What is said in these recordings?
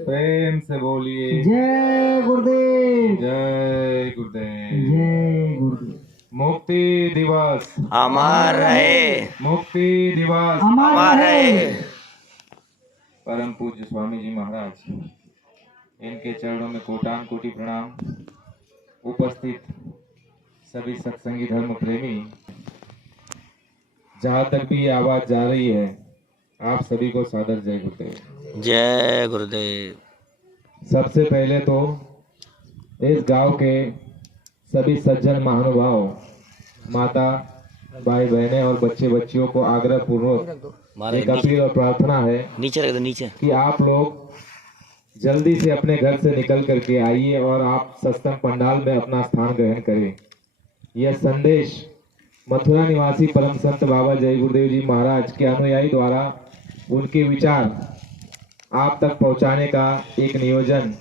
प्रेम से बोलिए जय गुरुदेव। जय गुरुदेव। जय गुरुदेव। मुक्ति दिवस अमर रहे, मुक्ति दिवस अमर रहे। परम पूज्य स्वामी जी महाराज, इनके चरणों में कोटान कोटि प्रणाम। उपस्थित सभी सत्संगी धर्म प्रेमी, जहाँ तक भी ये आवाज जा रही है, आप सभी को सादर जय गुरुदेव। जय गुरुदेव। सबसे पहले तो इस गांव के सभी सज्जन महानुभाव, माता, भाई बहनें और बच्चे बच्चियों को आग्रह पूर्वक एक अपील और प्रार्थना है नीचे रख दो, नीचे। कि आप लोग जल्दी से अपने घर से निकल करके आइए और आप सत्संग पंडाल में अपना स्थान ग्रहण करें। यह संदेश मथुरा निवासी परम संत बाबा जय गुरुदेव जी महाराज के अनुयायी द्वारा उनके विचार आप तक पहुंचाने का एक नियोजन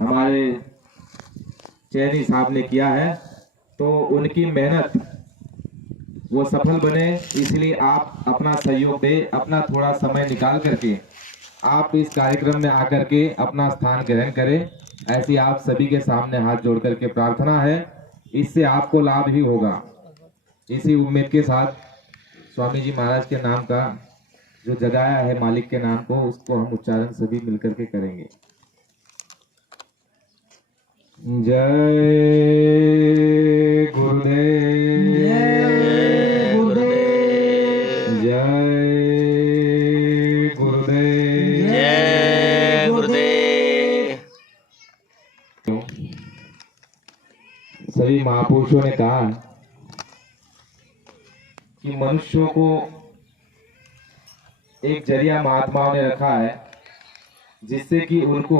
हमारे चैनी साहब ने किया है। तो उनकी मेहनत वो सफल बने, इसलिए आप अपना सहयोग दें, अपना थोड़ा समय निकाल करके आप इस कार्यक्रम में आकर के अपना स्थान ग्रहण करें। ऐसी आप सभी के सामने हाथ जोड़ करके प्रार्थना है, इससे आपको लाभ ही होगा। इसी उम्मीद के साथ स्वामी जी महाराज के नाम का जो जगाया है मालिक के नाम को, उसको हम उच्चारण सभी मिलकर के करेंगे। जय गुरुदेव। जय गुरुदेव। जय गुरुदेव। जय गुरुदेव। सभी महापुरुषों ने कहा कि मनुष्यों को एक जरिया महात्माओं ने रखा है, जिससे कि उनको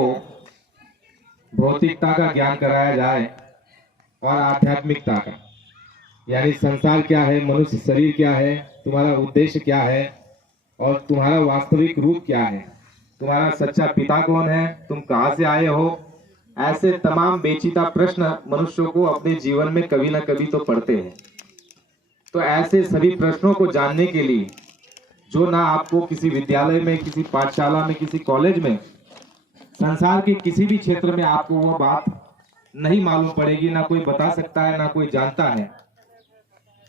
भौतिकता का ज्ञान कराया जाए और आध्यात्मिकता का, यानी संसार क्या है, मनुष्य शरीर क्या है, तुम्हारा उद्देश्य क्या है और तुम्हारा वास्तविक रूप क्या है, तुम्हारा सच्चा पिता कौन है, तुम कहाँ से आए हो। ऐसे तमाम बेचिता प्रश्न मनुष्यों को अपने जीवन में कभी ना कभी तो पड़ते हैं। तो ऐसे सभी प्रश्नों को जानने के लिए जो ना आपको किसी विद्यालय में, किसी पाठशाला में, किसी कॉलेज में, संसार के किसी भी क्षेत्र में आपको वो बात नहीं मालूम पड़ेगी, ना कोई बता सकता है, ना कोई जानता है।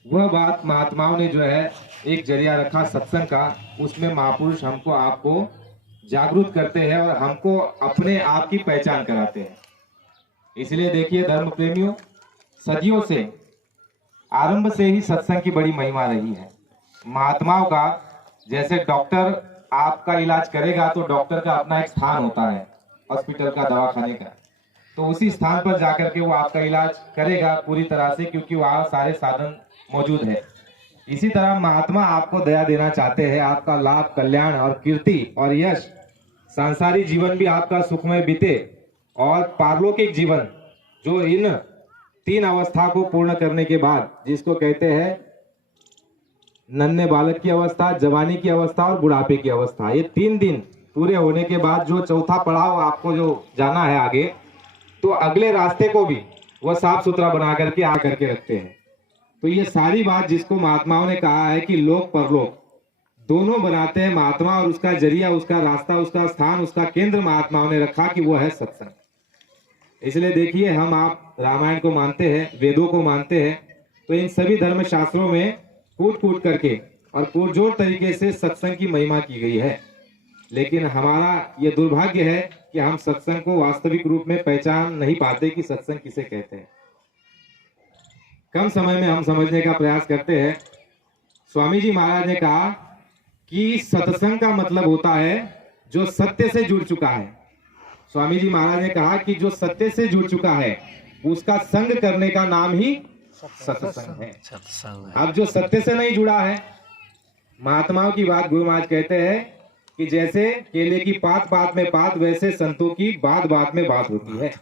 वह बात महात्माओं ने जो है एक जरिया रखा सत्संग का, उसमें महापुरुष हमको आपको जागरूक करते हैं और हमको अपने आप की पहचान कराते हैं। इसलिए देखिए धर्म प्रेमियों, सदियों से आरंभ से ही सत्संग की बड़ी महिमा रही है। महात्माओं का, जैसे डॉक्टर आपका इलाज करेगा तो डॉक्टर का अपना एक स्थान होता है, हॉस्पिटल का, दवाखाने का, तो उसी स्थान पर जाकर के वो आपका इलाज करेगा पूरी तरह से, क्योंकि वहाँ सारे साधन मौजूद है। इसी तरह महात्मा आपको दया देना चाहते हैं, आपका लाभ, कल्याण और कीर्ति और यश, सांसारिक जीवन भी आपका सुखमय बीते और पारलौकिक जीवन, जो इन तीन अवस्था को पूर्ण करने के बाद, जिसको कहते हैं नन्हे बालक की अवस्था, जवानी की अवस्था और बुढ़ापे की अवस्था, ये 3 दिन पूरे होने के बाद जो चौथा पड़ाव आपको जो जाना है आगे, तो अगले रास्ते को भी वो साफ सुथरा बना करके आ करके रखते हैं। तो ये सारी बात जिसको महात्माओं ने कहा है कि लोक परलोक दोनों बनाते हैं महात्मा, और उसका जरिया, उसका रास्ता, उसका स्थान, उसका केंद्र महात्माओं ने रखा कि वो है सत्संग। इसलिए देखिए, हम आप रामायण को मानते हैं, वेदों को मानते हैं, तो इन सभी धर्म शास्त्रों में कूट कूट करके और पुरजोर तरीके से सत्संग की महिमा की गई है। लेकिन हमारा ये दुर्भाग्य है कि हम सत्संग को वास्तविक रूप में पहचान नहीं पाते कि सत्संग किसे कहते हैं। कम समय में हम समझने का प्रयास करते हैं। स्वामी जी महाराज ने कहा कि सत्संग का मतलब होता है जो सत्य से जुड़ चुका है। स्वामी जी महाराज ने कहा कि जो सत्य से जुड़ चुका है उसका संग करने का नाम ही सत्संग है। अब जो सत्य से नहीं जुड़ा है, महात्माओं की बात गुरु महाराज कहते हैं कि जैसे केले की पात पात में पात, वैसे संतों की बात बात में बात होती है।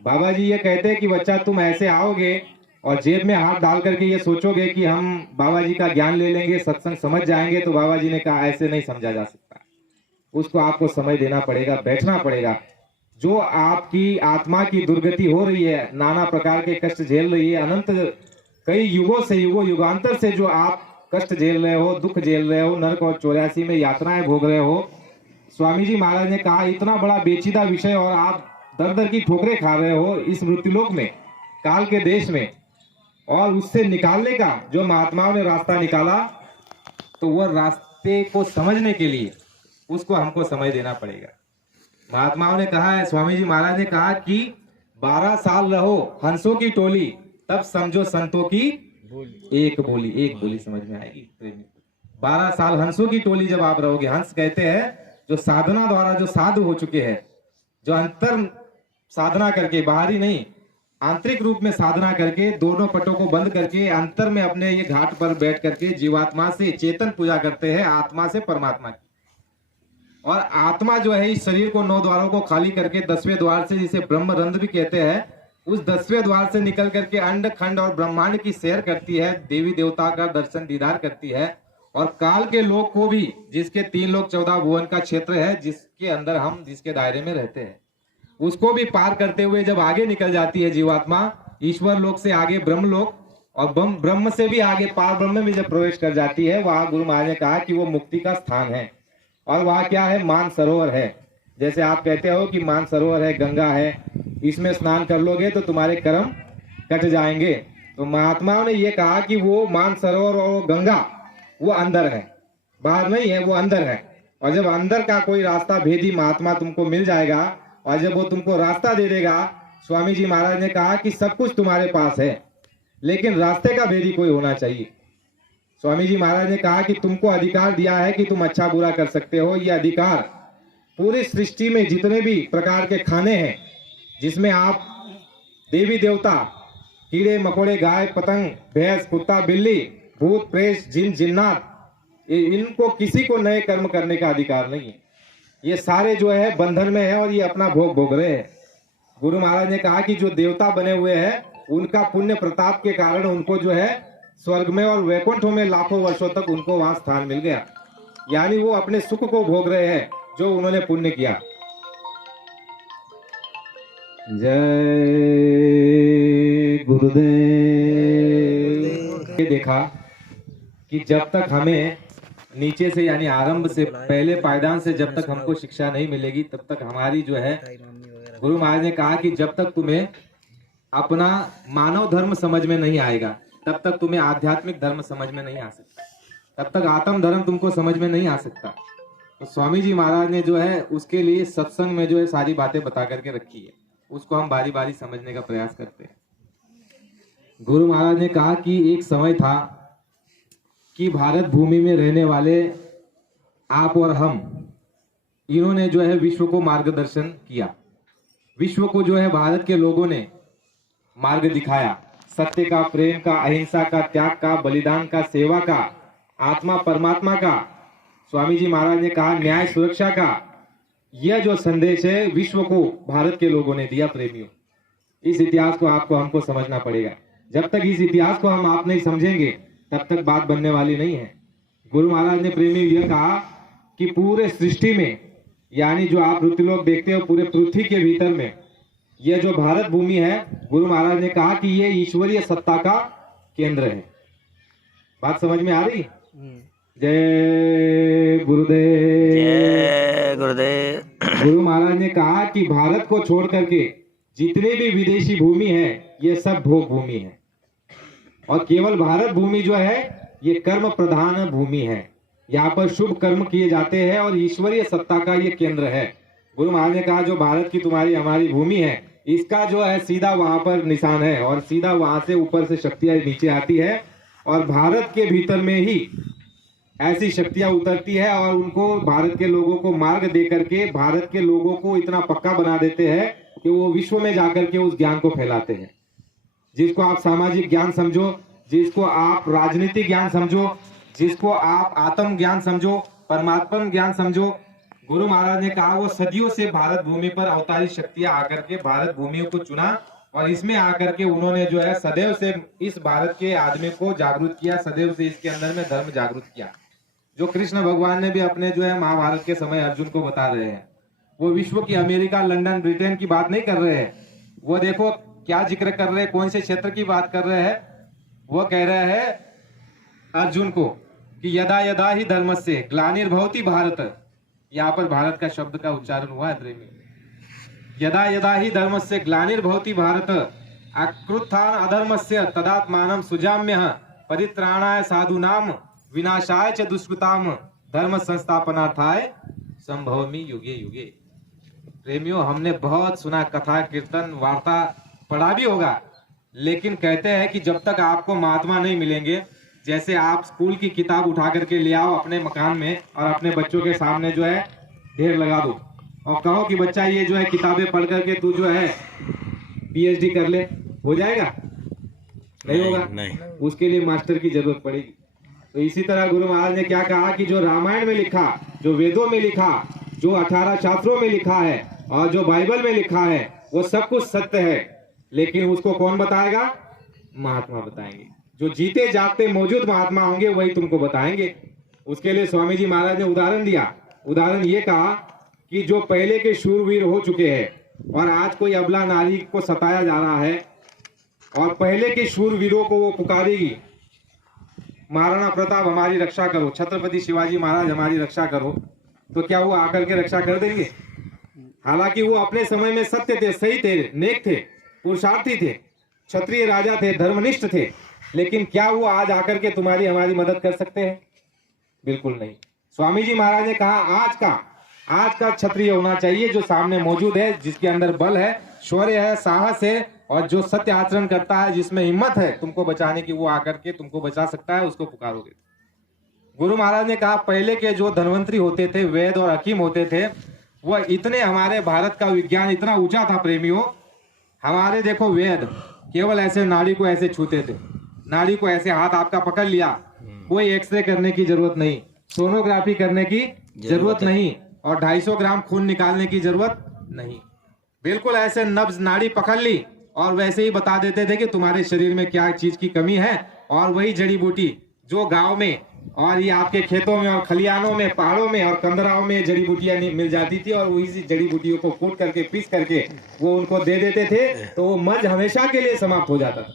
बाबा जी ये कहते हैं कि बच्चा तुम ऐसे आओगे और जेब में हाथ डाल करके ये सोचोगे कि हम बाबा जी का ज्ञान ले लेंगे, सत्संग समझ जाएंगे, तो बाबा जी ने कहा ऐसे नहीं समझा जा सकता। उसको आपको समय देना पड़ेगा, बैठना पड़ेगा। जो आपकी आत्मा की दुर्गति हो रही है, नाना प्रकार के कष्ट झेल रही है, अनंत कई युगों से, युगांतर से जो आप कष्ट झेल रहे हो, दुख झेल रहे हो, नरक और 84 में यातनाएं भोग रहे हो, स्वामी जी महाराज ने कहा इतना बड़ा पेचीदा विषय और आप दर दर की ठोकरें खा रहे हो इस मृत्युलोक में, काल के देश में, और उससे निकालने का जो महात्माओं ने रास्ता निकाला, तो वह रास्ते को समझने के लिए उसको हमको समय देना पड़ेगा। महात्माओं ने कहा है, स्वामी जी महाराज ने कहा कि 12 साल रहो हंसों की टोली, तब समझो संतों की एक बोली। एक बोली समझ में आएगी प्रेमी। 12 साल हंसों की टोली जब आप रहोगे, हंस कहते हैं जो साधना द्वारा जो साधु हो चुके हैं, जो अंतर साधना करके, बाहरी नहीं आंतरिक रूप में साधना करके, दोनों पटों को बंद करके अंतर में अपने ये घाट पर बैठ करके जीवात्मा से चेतन पूजा करते हैं, आत्मा से परमात्मा की। और आत्मा जो है इस शरीर को 9 द्वारों को खाली करके 10वें द्वार से, जिसे ब्रह्म रंध्र भी कहते हैं, उस 10वें द्वार से निकल करके अंड खंड और ब्रह्मांड की सैर करती है, देवी देवता का दर्शन दीदार करती है, और काल के लोक को भी, जिसके 3 लोक 14 भुवन का क्षेत्र है, जिसके अंदर हम जिसके दायरे में रहते हैं, उसको भी पार करते हुए जब आगे निकल जाती है जीवात्मा, ईश्वर लोक से आगे ब्रह्म लोक, और ब्रह्म से भी आगे पार ब्रह्म में जब प्रवेश कर जाती है, वहां गुरु महाराज ने कहा कि वो मुक्ति का स्थान है। और वहां क्या है? मान सरोवर है। जैसे आप कहते हो कि मान सरोवर है, गंगा है, इसमें स्नान कर लोगे तो तुम्हारे कर्म कट जाएंगे। तो महात्माओं ने ये कहा कि वो मान सरोवर और वो गंगा वो अंदर है, बाहर नहीं है, वो अंदर है। और जब अंदर का कोई रास्ता भेदी महात्मा तुमको मिल जाएगा, और जब वो तुमको रास्ता दे देगा, स्वामी जी महाराज ने कहा कि सब कुछ तुम्हारे पास है, लेकिन रास्ते का भेदी कोई होना चाहिए। स्वामी जी महाराज ने कहा कि तुमको अधिकार दिया है कि तुम अच्छा बुरा कर सकते हो। यह अधिकार पूरी सृष्टि में जितने भी प्रकार के खाने हैं, जिसमें आप देवी देवता, कीड़े मकोड़े, गाय पतंग, भैंस, कुत्ता, बिल्ली, भूत प्रेत, जिन जिन्नात, इनको किसी को नए कर्म करने का अधिकार नहीं है। ये सारे जो है बंधन में है और ये अपना भोग भोग रहे हैं। गुरु महाराज ने कहा कि जो देवता बने हुए हैं, उनका पुण्य प्रताप के कारण उनको जो है स्वर्ग में और वैकुंठों में लाखों वर्षों तक उनको वहां स्थान मिल गया। यानी वो अपने सुख को भोग रहे हैं जो उन्होंने पुण्य किया। जय गुरुदेव। ये देखा कि जब तक हमें नीचे से, यानी आरंभ से पहले पायदान से जब तक हमको शिक्षा नहीं मिलेगी, तब तक हमारी जो है, गुरु महाराज ने कहा कि जब तक तुम्हें अपना मानव धर्म समझ में नहीं आएगा, तब तक तुम्हें आध्यात्मिक धर्म समझ में नहीं आ सकता, तब तक आत्म धर्म तुमको समझ में नहीं आ सकता। तो स्वामी जी महाराज ने जो है उसके लिए सत्संग में जो है सारी बातें बता करके रखी है, उसको हम बारी बारी समझने का प्रयास करते हैं। गुरु महाराज ने कहा कि एक समय था कि भारत भूमि में रहने वाले आप और हम, इन्होंने जो है विश्व को मार्गदर्शन किया। विश्व को जो है भारत के लोगों ने मार्ग दिखाया, सत्य का, प्रेम का, अहिंसा का, त्याग का, बलिदान का, सेवा का, आत्मा परमात्मा का, स्वामी जी महाराज ने कहा न्याय सुरक्षा का। यह जो संदेश है विश्व को भारत के लोगों ने दिया। प्रेमियों, इस इतिहास को आपको हमको समझना पड़ेगा। जब तक इस इतिहास को हम आप नहीं समझेंगे, तब तक बात बनने वाली नहीं है। गुरु महाराज ने प्रेमियों यह कहा कि पूरे सृष्टि में, यानी जो आप ऋतुलोक देखते हो, पूरे पृथ्वी के भीतर में यह जो भारत भूमि है, गुरु महाराज ने कहा कि यह ईश्वरीय सत्ता का केंद्र है। बात समझ में आ रही? जय गुरुदेव। जय गुरुदेव। गुरु महाराज ने कहा कि भारत को छोड़ करके जितने भी विदेशी भूमि है, ये सब भोग भूमि है, और केवल भारत भूमि जो है ये कर्म प्रधान भूमि है। यहाँ पर शुभ कर्म किए जाते हैं और ईश्वरीय सत्ता का ये केंद्र है। गुरु महाराज ने कहा जो भारत की तुम्हारी हमारी भूमि है, इसका जो है सीधा वहां पर निशान है, और सीधा वहां से ऊपर से शक्तियां नीचे आती है, और भारत के भीतर में ही ऐसी शक्तियां उतरती है, और उनको भारत के लोगों को मार्ग दे करके भारत के लोगों को इतना पक्का बना देते हैं कि वो विश्व में जाकर के उस ज्ञान को फैलाते हैं। जिसको आप सामाजिक ज्ञान समझो, जिसको आप राजनीतिक ज्ञान समझो, जिसको आप आत्म ज्ञान समझो, परमात्मा ज्ञान समझो, गुरु महाराज ने कहा वो सदियों से भारत भूमि पर अवतारी शक्तियां आकर के भारत भूमि को चुना, और इसमें आकर के उन्होंने जो है सदैव से इस भारत के आदमी को जागरूक किया, सदैव से इसके अंदर में धर्म जागरूक किया। जो कृष्ण भगवान ने भी अपने जो है महाभारत के समय अर्जुन को बता रहे हैं, वो विश्व की अमेरिका, लंदन, ब्रिटेन की बात नहीं कर रहे हैं। वो देखो क्या जिक्र कर रहे हैं, कौन से क्षेत्र की बात कर रहे हैं। वो कह रहे हैं अर्जुन को कि यदा यदा ही धर्मस्य ग्लानिर्भवति भारत, यहाँ पर भारत का शब्द का उच्चारण हुआ है प्रेमी। यदा यदा ही धर्मस्य ग्लानिर्भवति भारत अकृत्थान अधर्मस्य तदात्मानं सुजाम्यः परित्राणाय साधूनां विनाशाय च दुष्कृताम धर्म संस्थापनार्थाय संभवामि युगे युगे। प्रेमियों, हमने बहुत सुना, कथा कीर्तन वार्ता पढ़ा भी होगा, लेकिन कहते हैं कि जब तक आपको महात्मा नहीं मिलेंगे, जैसे आप स्कूल की किताब उठा करके ले आओ अपने मकान में और अपने बच्चों के सामने जो है ढेर लगा दो और कहो कि बच्चा ये जो है किताबें पढ़ करके तू जो है पीएचडी कर ले, हो जाएगा? नहीं होगा। नहीं। उसके लिए मास्टर की जरूरत पड़ेगी। तो इसी तरह गुरु महाराज ने क्या कहा कि जो रामायण में लिखा, जो वेदों में लिखा, जो 18 शास्त्रों में लिखा है और जो बाइबल में लिखा है, वो सब कुछ सत्य है, लेकिन उसको कौन बताएगा? महात्मा बताएंगे। जो जीते जागते मौजूद महात्मा होंगे वही तुमको बताएंगे। उसके लिए स्वामी जी महाराज ने उदाहरण दिया। उदाहरण ये कहा कि जो पहले के शूरवीर हो चुके हैं और आज कोई अबला नारी को सताया जा रहा है और पहले के शूरवीरों को वो पुकारेगी, महाराणा प्रताप हमारी रक्षा करो, छत्रपति शिवाजी महाराज हमारी रक्षा करो, तो क्या वो आकर के रक्षा कर देंगे? हालांकि वो अपने समय में सत्य थे, सही थे, नेक थे, पुरुषार्थी थे, क्षत्रिय राजा थे, धर्मनिष्ठ थे, लेकिन क्या वो आज आकर के तुम्हारी हमारी मदद कर सकते हैं? बिल्कुल नहीं। स्वामी जी महाराज ने कहा आज का क्षत्रिय होना चाहिए जो सामने मौजूद है, जिसके अंदर बल है, शौर्य है, साहस है और जो सत्य आचरण करता है, जिसमें हिम्मत है तुमको बचाने की, वो आकर के तुमको बचा सकता है, उसको पुकारोगे। गुरु महाराज ने कहा पहले के जो धनवंतरी होते थे, वेद और हकीम होते थे, वह इतने, हमारे भारत का विज्ञान इतना ऊंचा था प्रेमियों। हमारे देखो वेद केवल ऐसे नाड़ी को ऐसे छूते थे, नाड़ी को ऐसे हाथ आपका पकड़ लिया, कोई एक्सरे करने की जरूरत नहीं, सोनोग्राफी करने की जरूरत नहीं और 250 ग्राम खून निकालने की जरूरत नहीं। बिल्कुल ऐसे नब्ज नाड़ी पकड़ ली और वैसे ही बता देते थे कि तुम्हारे शरीर में क्या चीज की कमी है, और वही जड़ी बूटी जो गांव में और ये आपके खेतों में और खलियानों में, पहाड़ों में और कंदराओं में जड़ी बूटियां मिल जाती थी और वही जड़ी बूटियों को कूट करके, पीस करके वो उनको दे देते थे, तो वो मर्ज हमेशा के लिए समाप्त हो जाता था।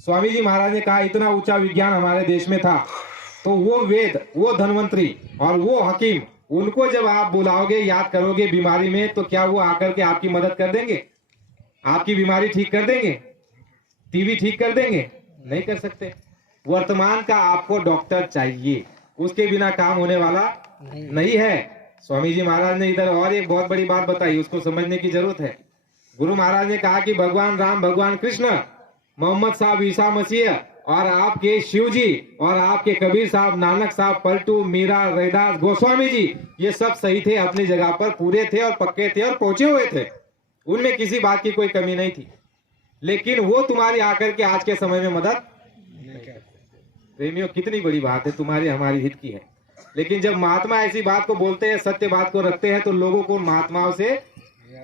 स्वामी जी महाराज ने कहा इतना ऊंचा विज्ञान हमारे देश में था, तो वो वेद, वो धनवंतरी और वो हकीम, उनको जब आप बुलाओगे, याद करोगे बीमारी में, तो क्या वो आकर के आपकी मदद कर देंगे? आपकी बीमारी ठीक कर देंगे? टीबी ठीक कर देंगे? नहीं कर सकते। वर्तमान का आपको डॉक्टर चाहिए, उसके बिना काम होने वाला नहीं है। स्वामी जी महाराज ने इधर और एक बहुत बड़ी बात बताई, उसको समझने की जरूरत है। गुरु महाराज ने कहा कि भगवान राम, भगवान कृष्ण, मोहम्मद साहब, ईसा मसीह और आपके शिव जी और आपके कबीर साहब, नानक साहब, पलटू, मीरा, रैदास, गोस्वामी जी, ये सब सही थे, अपनी जगह पर पूरे थे और पक्के थे और पहुंचे हुए थे, उनमें किसी बात की कोई कमी नहीं थी, लेकिन वो तुम्हारी आकर के आज के समय में मदद नहीं करते। प्रेमियों, कितनी बड़ी बात है, तुम्हारी हमारी हित की है। लेकिन जब महात्मा ऐसी बात को बोलते हैं, सत्य बात को रखते हैं, तो लोगों को महात्माओं से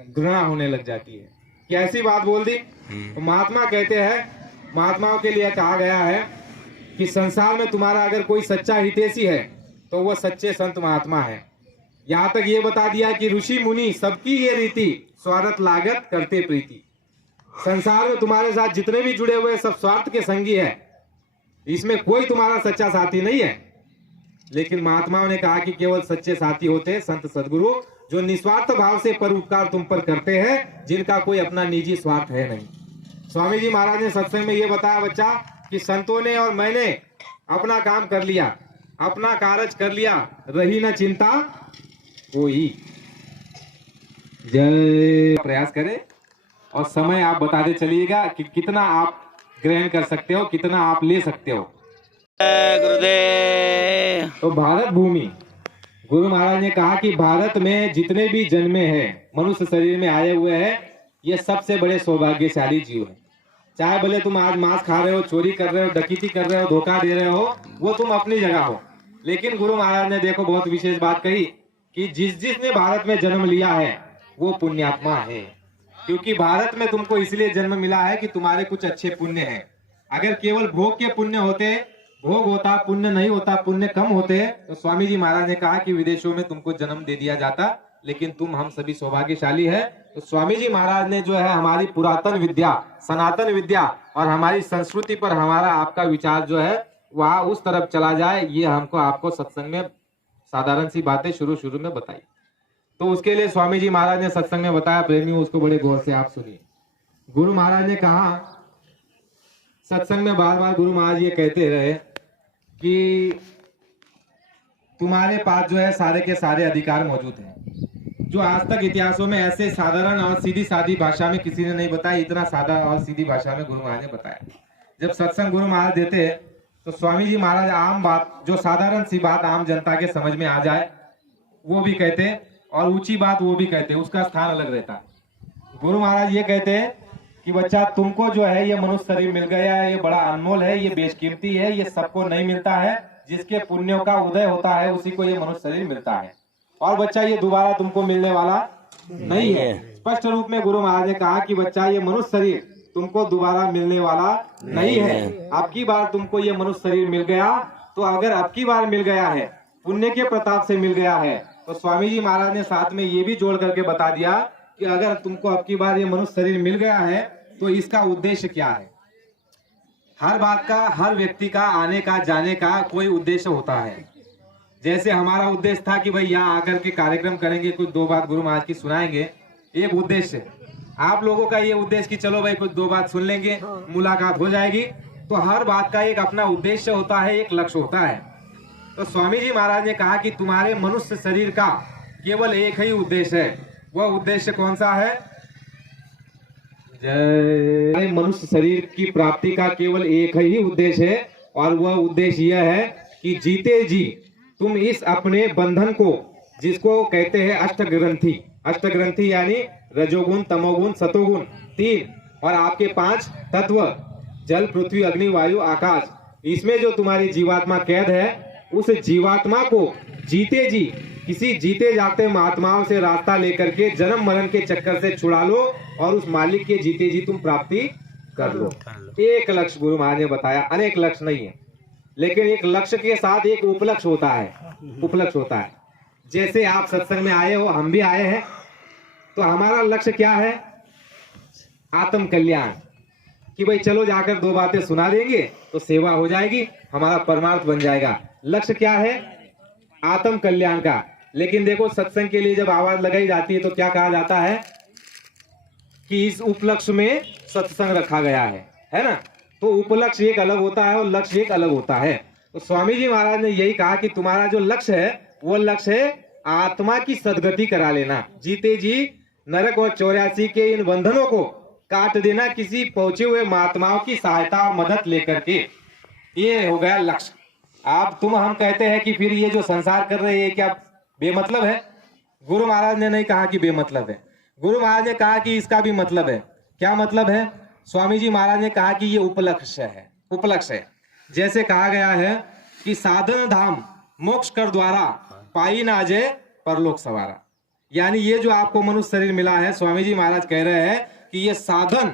घृणा होने लग जाती है कि ऐसी बात बोल दी। तो महात्मा कहते हैं, महात्माओं के लिए कहा गया है कि संसार में तुम्हारा अगर कोई सच्चा हितैषी है तो वह सच्चे संत महात्मा है। यहाँ तक ये बता दिया कि ऋषि मुनि सबकी ये रीति, स्वार्थ लागत करते प्रीति। संसार में तुम्हारे साथ जितने भी जुड़े हुए सब स्वार्थ के संगी है, इसमें कोई तुम्हारा सच्चा साथी नहीं है। लेकिन महात्माओं ने कहा कि केवल सच्चे साथी होते हैं संत सदगुरु, जो निस्वार्थ भाव से परोपकार तुम पर करते हैं, जिनका कोई अपना निजी स्वार्थ है नहीं। स्वामी जी महाराज ने सत्संग में ये बताया बच्चा कि संतों ने और मैंने अपना काम कर लिया, अपना कार्य कर लिया, रही न चिंता कोई। जय प्रयास करें और समय आप बताते चलिएगा कि कितना आप ग्रहण कर सकते हो, कितना आप ले सकते हो। जय गुरुदेव। तो भारत भूमि, गुरु महाराज ने कहा कि भारत में जितने भी जन्मे हैं, मनुष्य शरीर में आए हुए हैं, ये सबसे बड़े सौभाग्यशाली जीव है। चाहे भले तुम आज मांस खा रहे हो, चोरी कर रहे हो, डकैती कर रहे हो, धोखा दे रहे हो, वो तुम अपनी जगह हो, लेकिन गुरु महाराज ने देखो बहुत विशेष बात कही कि जिसने भारत में जन्म लिया है वो पुण्यात्मा है। क्योंकि भारत में तुमको इसलिए जन्म मिला है कि तुम्हारे कुछ अच्छे पुण्य हैं। अगर केवल भोग के पुण्य होते, भोग होता, पुण्य नहीं होता, पुण्य कम होते, तो स्वामी जी महाराज ने कहा कि विदेशों में तुमको जन्म दे दिया जाता, लेकिन तुम, हम सभी सौभाग्यशाली है। तो स्वामी जी महाराज ने जो है हमारी पुरातन विद्या, सनातन विद्या और हमारी संस्कृति पर हमारा आपका विचार जो है वह उस तरफ चला जाए, ये हमको आपको सत्संग में साधारण सी बातें शुरू शुरू में बताई। तो उसके लिए स्वामी जी महाराज ने सत्संग में बताया, प्रेमियों उसको बड़े गौर से आप सुनिए। गुरु महाराज ने कहा, सत्संग में बार बार गुरु महाराज ये कहते रहे कि तुम्हारे पास जो है सारे के सारे अधिकार मौजूद हैं, जो आज तक इतिहासों में ऐसे साधारण और सीधी सादी भाषा में किसी ने नहीं बताया, इतना सादा और सीधी भाषा में गुरु महाराज ने बताया। जब सत्संग गुरु महाराज देते तो स्वामी जी महाराज आम बात, जो साधारण सी बात आम जनता के समझ में आ जाए वो भी कहते, और ऊंची बात वो भी कहते, उसका स्थान अलग रहता। गुरु महाराज ये कहते हैं कि बच्चा तुमको जो है ये मनुष्य शरीर मिल गया है, ये बड़ा अनमोल है, ये बेशकीमती है, ये सबको नहीं मिलता है, जिसके पुण्यों का उदय होता है उसी को ये मनुष्य शरीर मिलता है, और बच्चा ये दोबारा तुमको मिलने वाला नहीं है। स्पष्ट रूप में गुरु महाराज ने कहा कि बच्चा ये मनुष्य शरीर तुमको दोबारा मिलने वाला नहीं है। अब की बार तुमको ये मनुष्य शरीर मिल गया, तो अगर अब की बार मिल गया है, पुण्य के प्रताप से मिल गया है, तो स्वामी जी महाराज ने साथ में ये भी जोड़ करके बता दिया कि अगर तुमको अब की बार ये मनुष्य शरीर मिल गया है तो इसका उद्देश्य क्या है। हर बात का, हर व्यक्ति का आने का जाने का कोई उद्देश्य होता है। जैसे हमारा उद्देश्य था कि भाई यहाँ आकर के कार्यक्रम करेंगे, कुछ दो बात गुरु महाराज की सुनाएंगे, एक उद्देश्य। आप लोगों का ये उद्देश्य कि चलो भाई कुछ दो बात सुन लेंगे, मुलाकात हो जाएगी। तो हर बात का एक अपना उद्देश्य होता है, एक लक्ष्य होता है। तो स्वामी जी महाराज ने कहा कि तुम्हारे मनुष्य शरीर का केवल एक ही उद्देश्य है। वह उद्देश्य कौन सा है? जय। मनुष्य शरीर की प्राप्ति का केवल एक ही उद्देश्य है, और वह उद्देश्य यह है कि जीते जी तुम इस अपने बंधन को, जिसको कहते हैं अष्टग्रंथि, अष्टग्रंथि यानी रजोगुण, तमोगुण, सतोगुण, 3 और आपके 5 तत्व, जल, पृथ्वी, अग्नि, वायु, आकाश, इसमें जो तुम्हारी जीवात्मा कैद है, उस जीवात्मा को जीते जी किसी जीते जाते महात्माओं से रास्ता लेकर के जन्म मरण के चक्कर से छुड़ा लो, और उस मालिक के जीते जी तुम प्राप्ति कर लो। एक लक्ष्य गुरु महाराज ने बताया, अनेक लक्ष्य नहीं है, लेकिन एक लक्ष्य के साथ एक उपलक्ष्य होता है, उपलक्ष्य होता है। जैसे आप सत्संग में आए हो, हम भी आए हैं, तो हमारा लक्ष्य क्या है? आत्म कल्याण, कि भाई चलो जाकर दो बातें सुना देंगे तो सेवा हो जाएगी, हमारा परमार्थ बन जाएगा। लक्ष्य क्या है? आत्म कल्याण का। लेकिन देखो, सत्संग के लिए जब आवाज लगाई जाती है तो क्या कहा जाता है कि इस उपलक्ष्य में सत्संग रखा गया है ना। तो उपलक्ष्य एक अलग होता है और लक्ष्य एक अलग होता है। तो स्वामी जी महाराज ने यही कहा कि तुम्हारा जो लक्ष्य है वो लक्ष्य है आत्मा की सदगति करा लेना, जीते जी नरक और 84 के इन बंधनों को काट देना, किसी पहुंचे हुए महात्माओं की सहायता और मदद लेकर के। ये हो गया लक्ष्य। आप तुम हम कहते हैं कि फिर ये जो संसार कर रहे हैं क्या बेमतलब है? गुरु महाराज ने नहीं कहा कि बेमतलब है। गुरु महाराज ने कहा कि इसका भी मतलब है। क्या मतलब है? स्वामी जी महाराज ने कहा कि ये उपलक्ष्य है, उपलक्ष्य है। जैसे कहा गया है कि साधन धाम मोक्ष कर द्वारा पाई ना अजय परलोक सवारा, यानी ये जो आपको मनुष्य शरीर मिला है, स्वामी जी महाराज कह रहे हैं कि ये साधन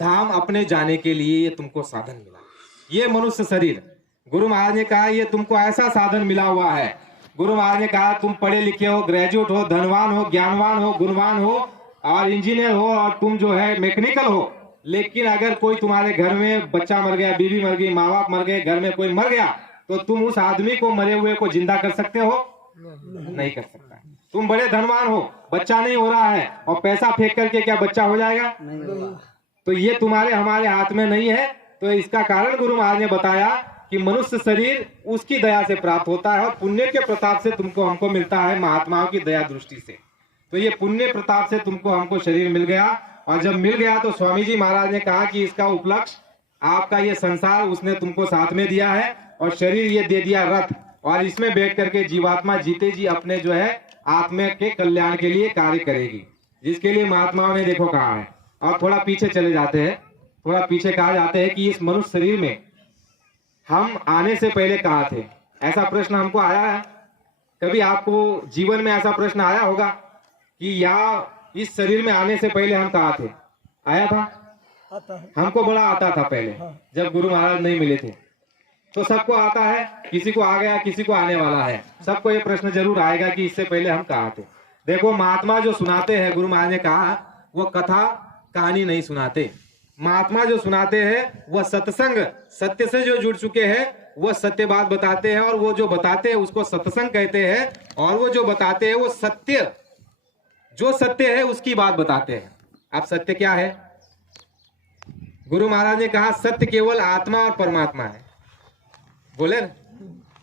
धाम अपने जाने के लिए ये तुमको साधन मिला। ये मनुष्य शरीर, गुरु महाराज ने कहा ये तुमको ऐसा साधन मिला हुआ है। गुरु महाराज ने कहा तुम पढ़े लिखे हो, ग्रेजुएट हो, धनवान हो, ज्ञानवान हो, गुणवान हो और इंजीनियर हो और तुम जो है मैकेनिकल हो, लेकिन अगर कोई तुम्हारे घर में बच्चा मर गया, बीवी मर गई, माँ बाप मर गए, घर में कोई मर गया, तो तुम उस आदमी को, मरे हुए को जिंदा कर सकते हो? नहीं कर सकता। तुम बड़े धनवान हो, बच्चा नहीं हो रहा है और पैसा फेंक करके क्या बच्चा हो जाएगा? तो ये तुम्हारे हमारे हाथ में नहीं है। तो इसका कारण गुरु महाराज ने बताया कि मनुष्य शरीर उसकी दया से प्राप्त होता है और पुण्य के प्रताप से तुमको हमको मिलता है, महात्माओं की दया दृष्टि से। तो ये पुण्य प्रताप से तुमको हमको शरीर मिल गया, और जब मिल गया तो स्वामी जी महाराज ने कहा कि इसका उपलक्ष्य आपका ये संसार उसने तुमको साथ में दिया है, और शरीर ये दे दिया रथ, और इसमें बैठ करके जीवात्मा जीते जी अपने जो है आत्मा के कल्याण के लिए कार्य करेगी, जिसके लिए महात्माओं ने देखो कहा है। और थोड़ा पीछे चले जाते हैं, थोड़ा पीछे कहा जाते हैं कि इस मनुष्य शरीर में हम आने से पहले कहाँ थे? ऐसा प्रश्न हमको आया है? कभी आपको जीवन में ऐसा प्रश्न आया होगा कि या इस शरीर में आने से पहले हम कहाँ थे? आया था? आता है। हमको बड़ा आता था पहले, जब गुरु महाराज नहीं मिले थे। तो सबको आता है, किसी को आ गया, किसी को आने वाला है। सबको ये प्रश्न जरूर आएगा कि इससे पहले हम कहाँ थे। देखो, महात्मा जो सुनाते हैं, गुरु महाराज ने कहा वो कथा कहानी नहीं सुनाते। महात्मा जो सुनाते हैं वह सत्संग, सत्य से जो जुड़ चुके हैं वो सत्य बात बताते हैं, और वो जो बताते हैं उसको सत्संग कहते हैं, और वो जो बताते हैं वो सत्य, जो सत्य है उसकी बात बताते हैं। अब सत्य क्या है? गुरु महाराज ने कहा सत्य केवल आत्मा और परमात्मा है। बोले ना,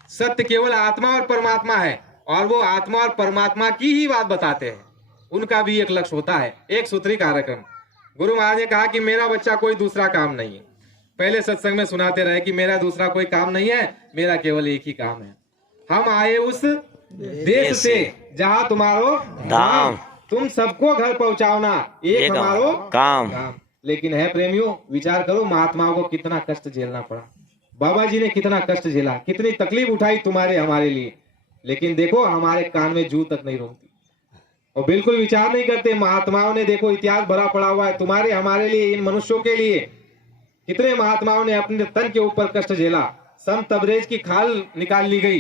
सत्य केवल आत्मा और परमात्मा है, और वो आत्मा और परमात्मा की ही बात बताते हैं। उनका भी एक लक्ष्य होता है, एक सूत्री कार्यक्रम। गुरु महाराज ने कहा कि मेरा बच्चा कोई दूसरा काम नहीं है। पहले सत्संग में सुनाते रहे कि मेरा दूसरा कोई काम नहीं है, मेरा केवल एक ही काम है। हम आए उस देश से जहाँ तुम्हारो धाम, तुम सबको घर पहुंचाओ ना, एक हमारो काम। लेकिन है प्रेमियों, विचार करो महात्माओं को कितना कष्ट झेलना पड़ा। बाबा जी ने कितना कष्ट झेला, कितनी तकलीफ उठाई तुम्हारे हमारे लिए, लेकिन देखो हमारे कान में जू तक नहीं रोकती और बिल्कुल विचार नहीं करते। महात्माओं ने देखो इतिहास भरा पड़ा हुआ है तुम्हारे हमारे लिए, इन मनुष्यों के लिए। कितने महात्माओं ने अपने तन के ऊपर कष्ट झेला। संत तबरेज की खाल निकाल ली गई,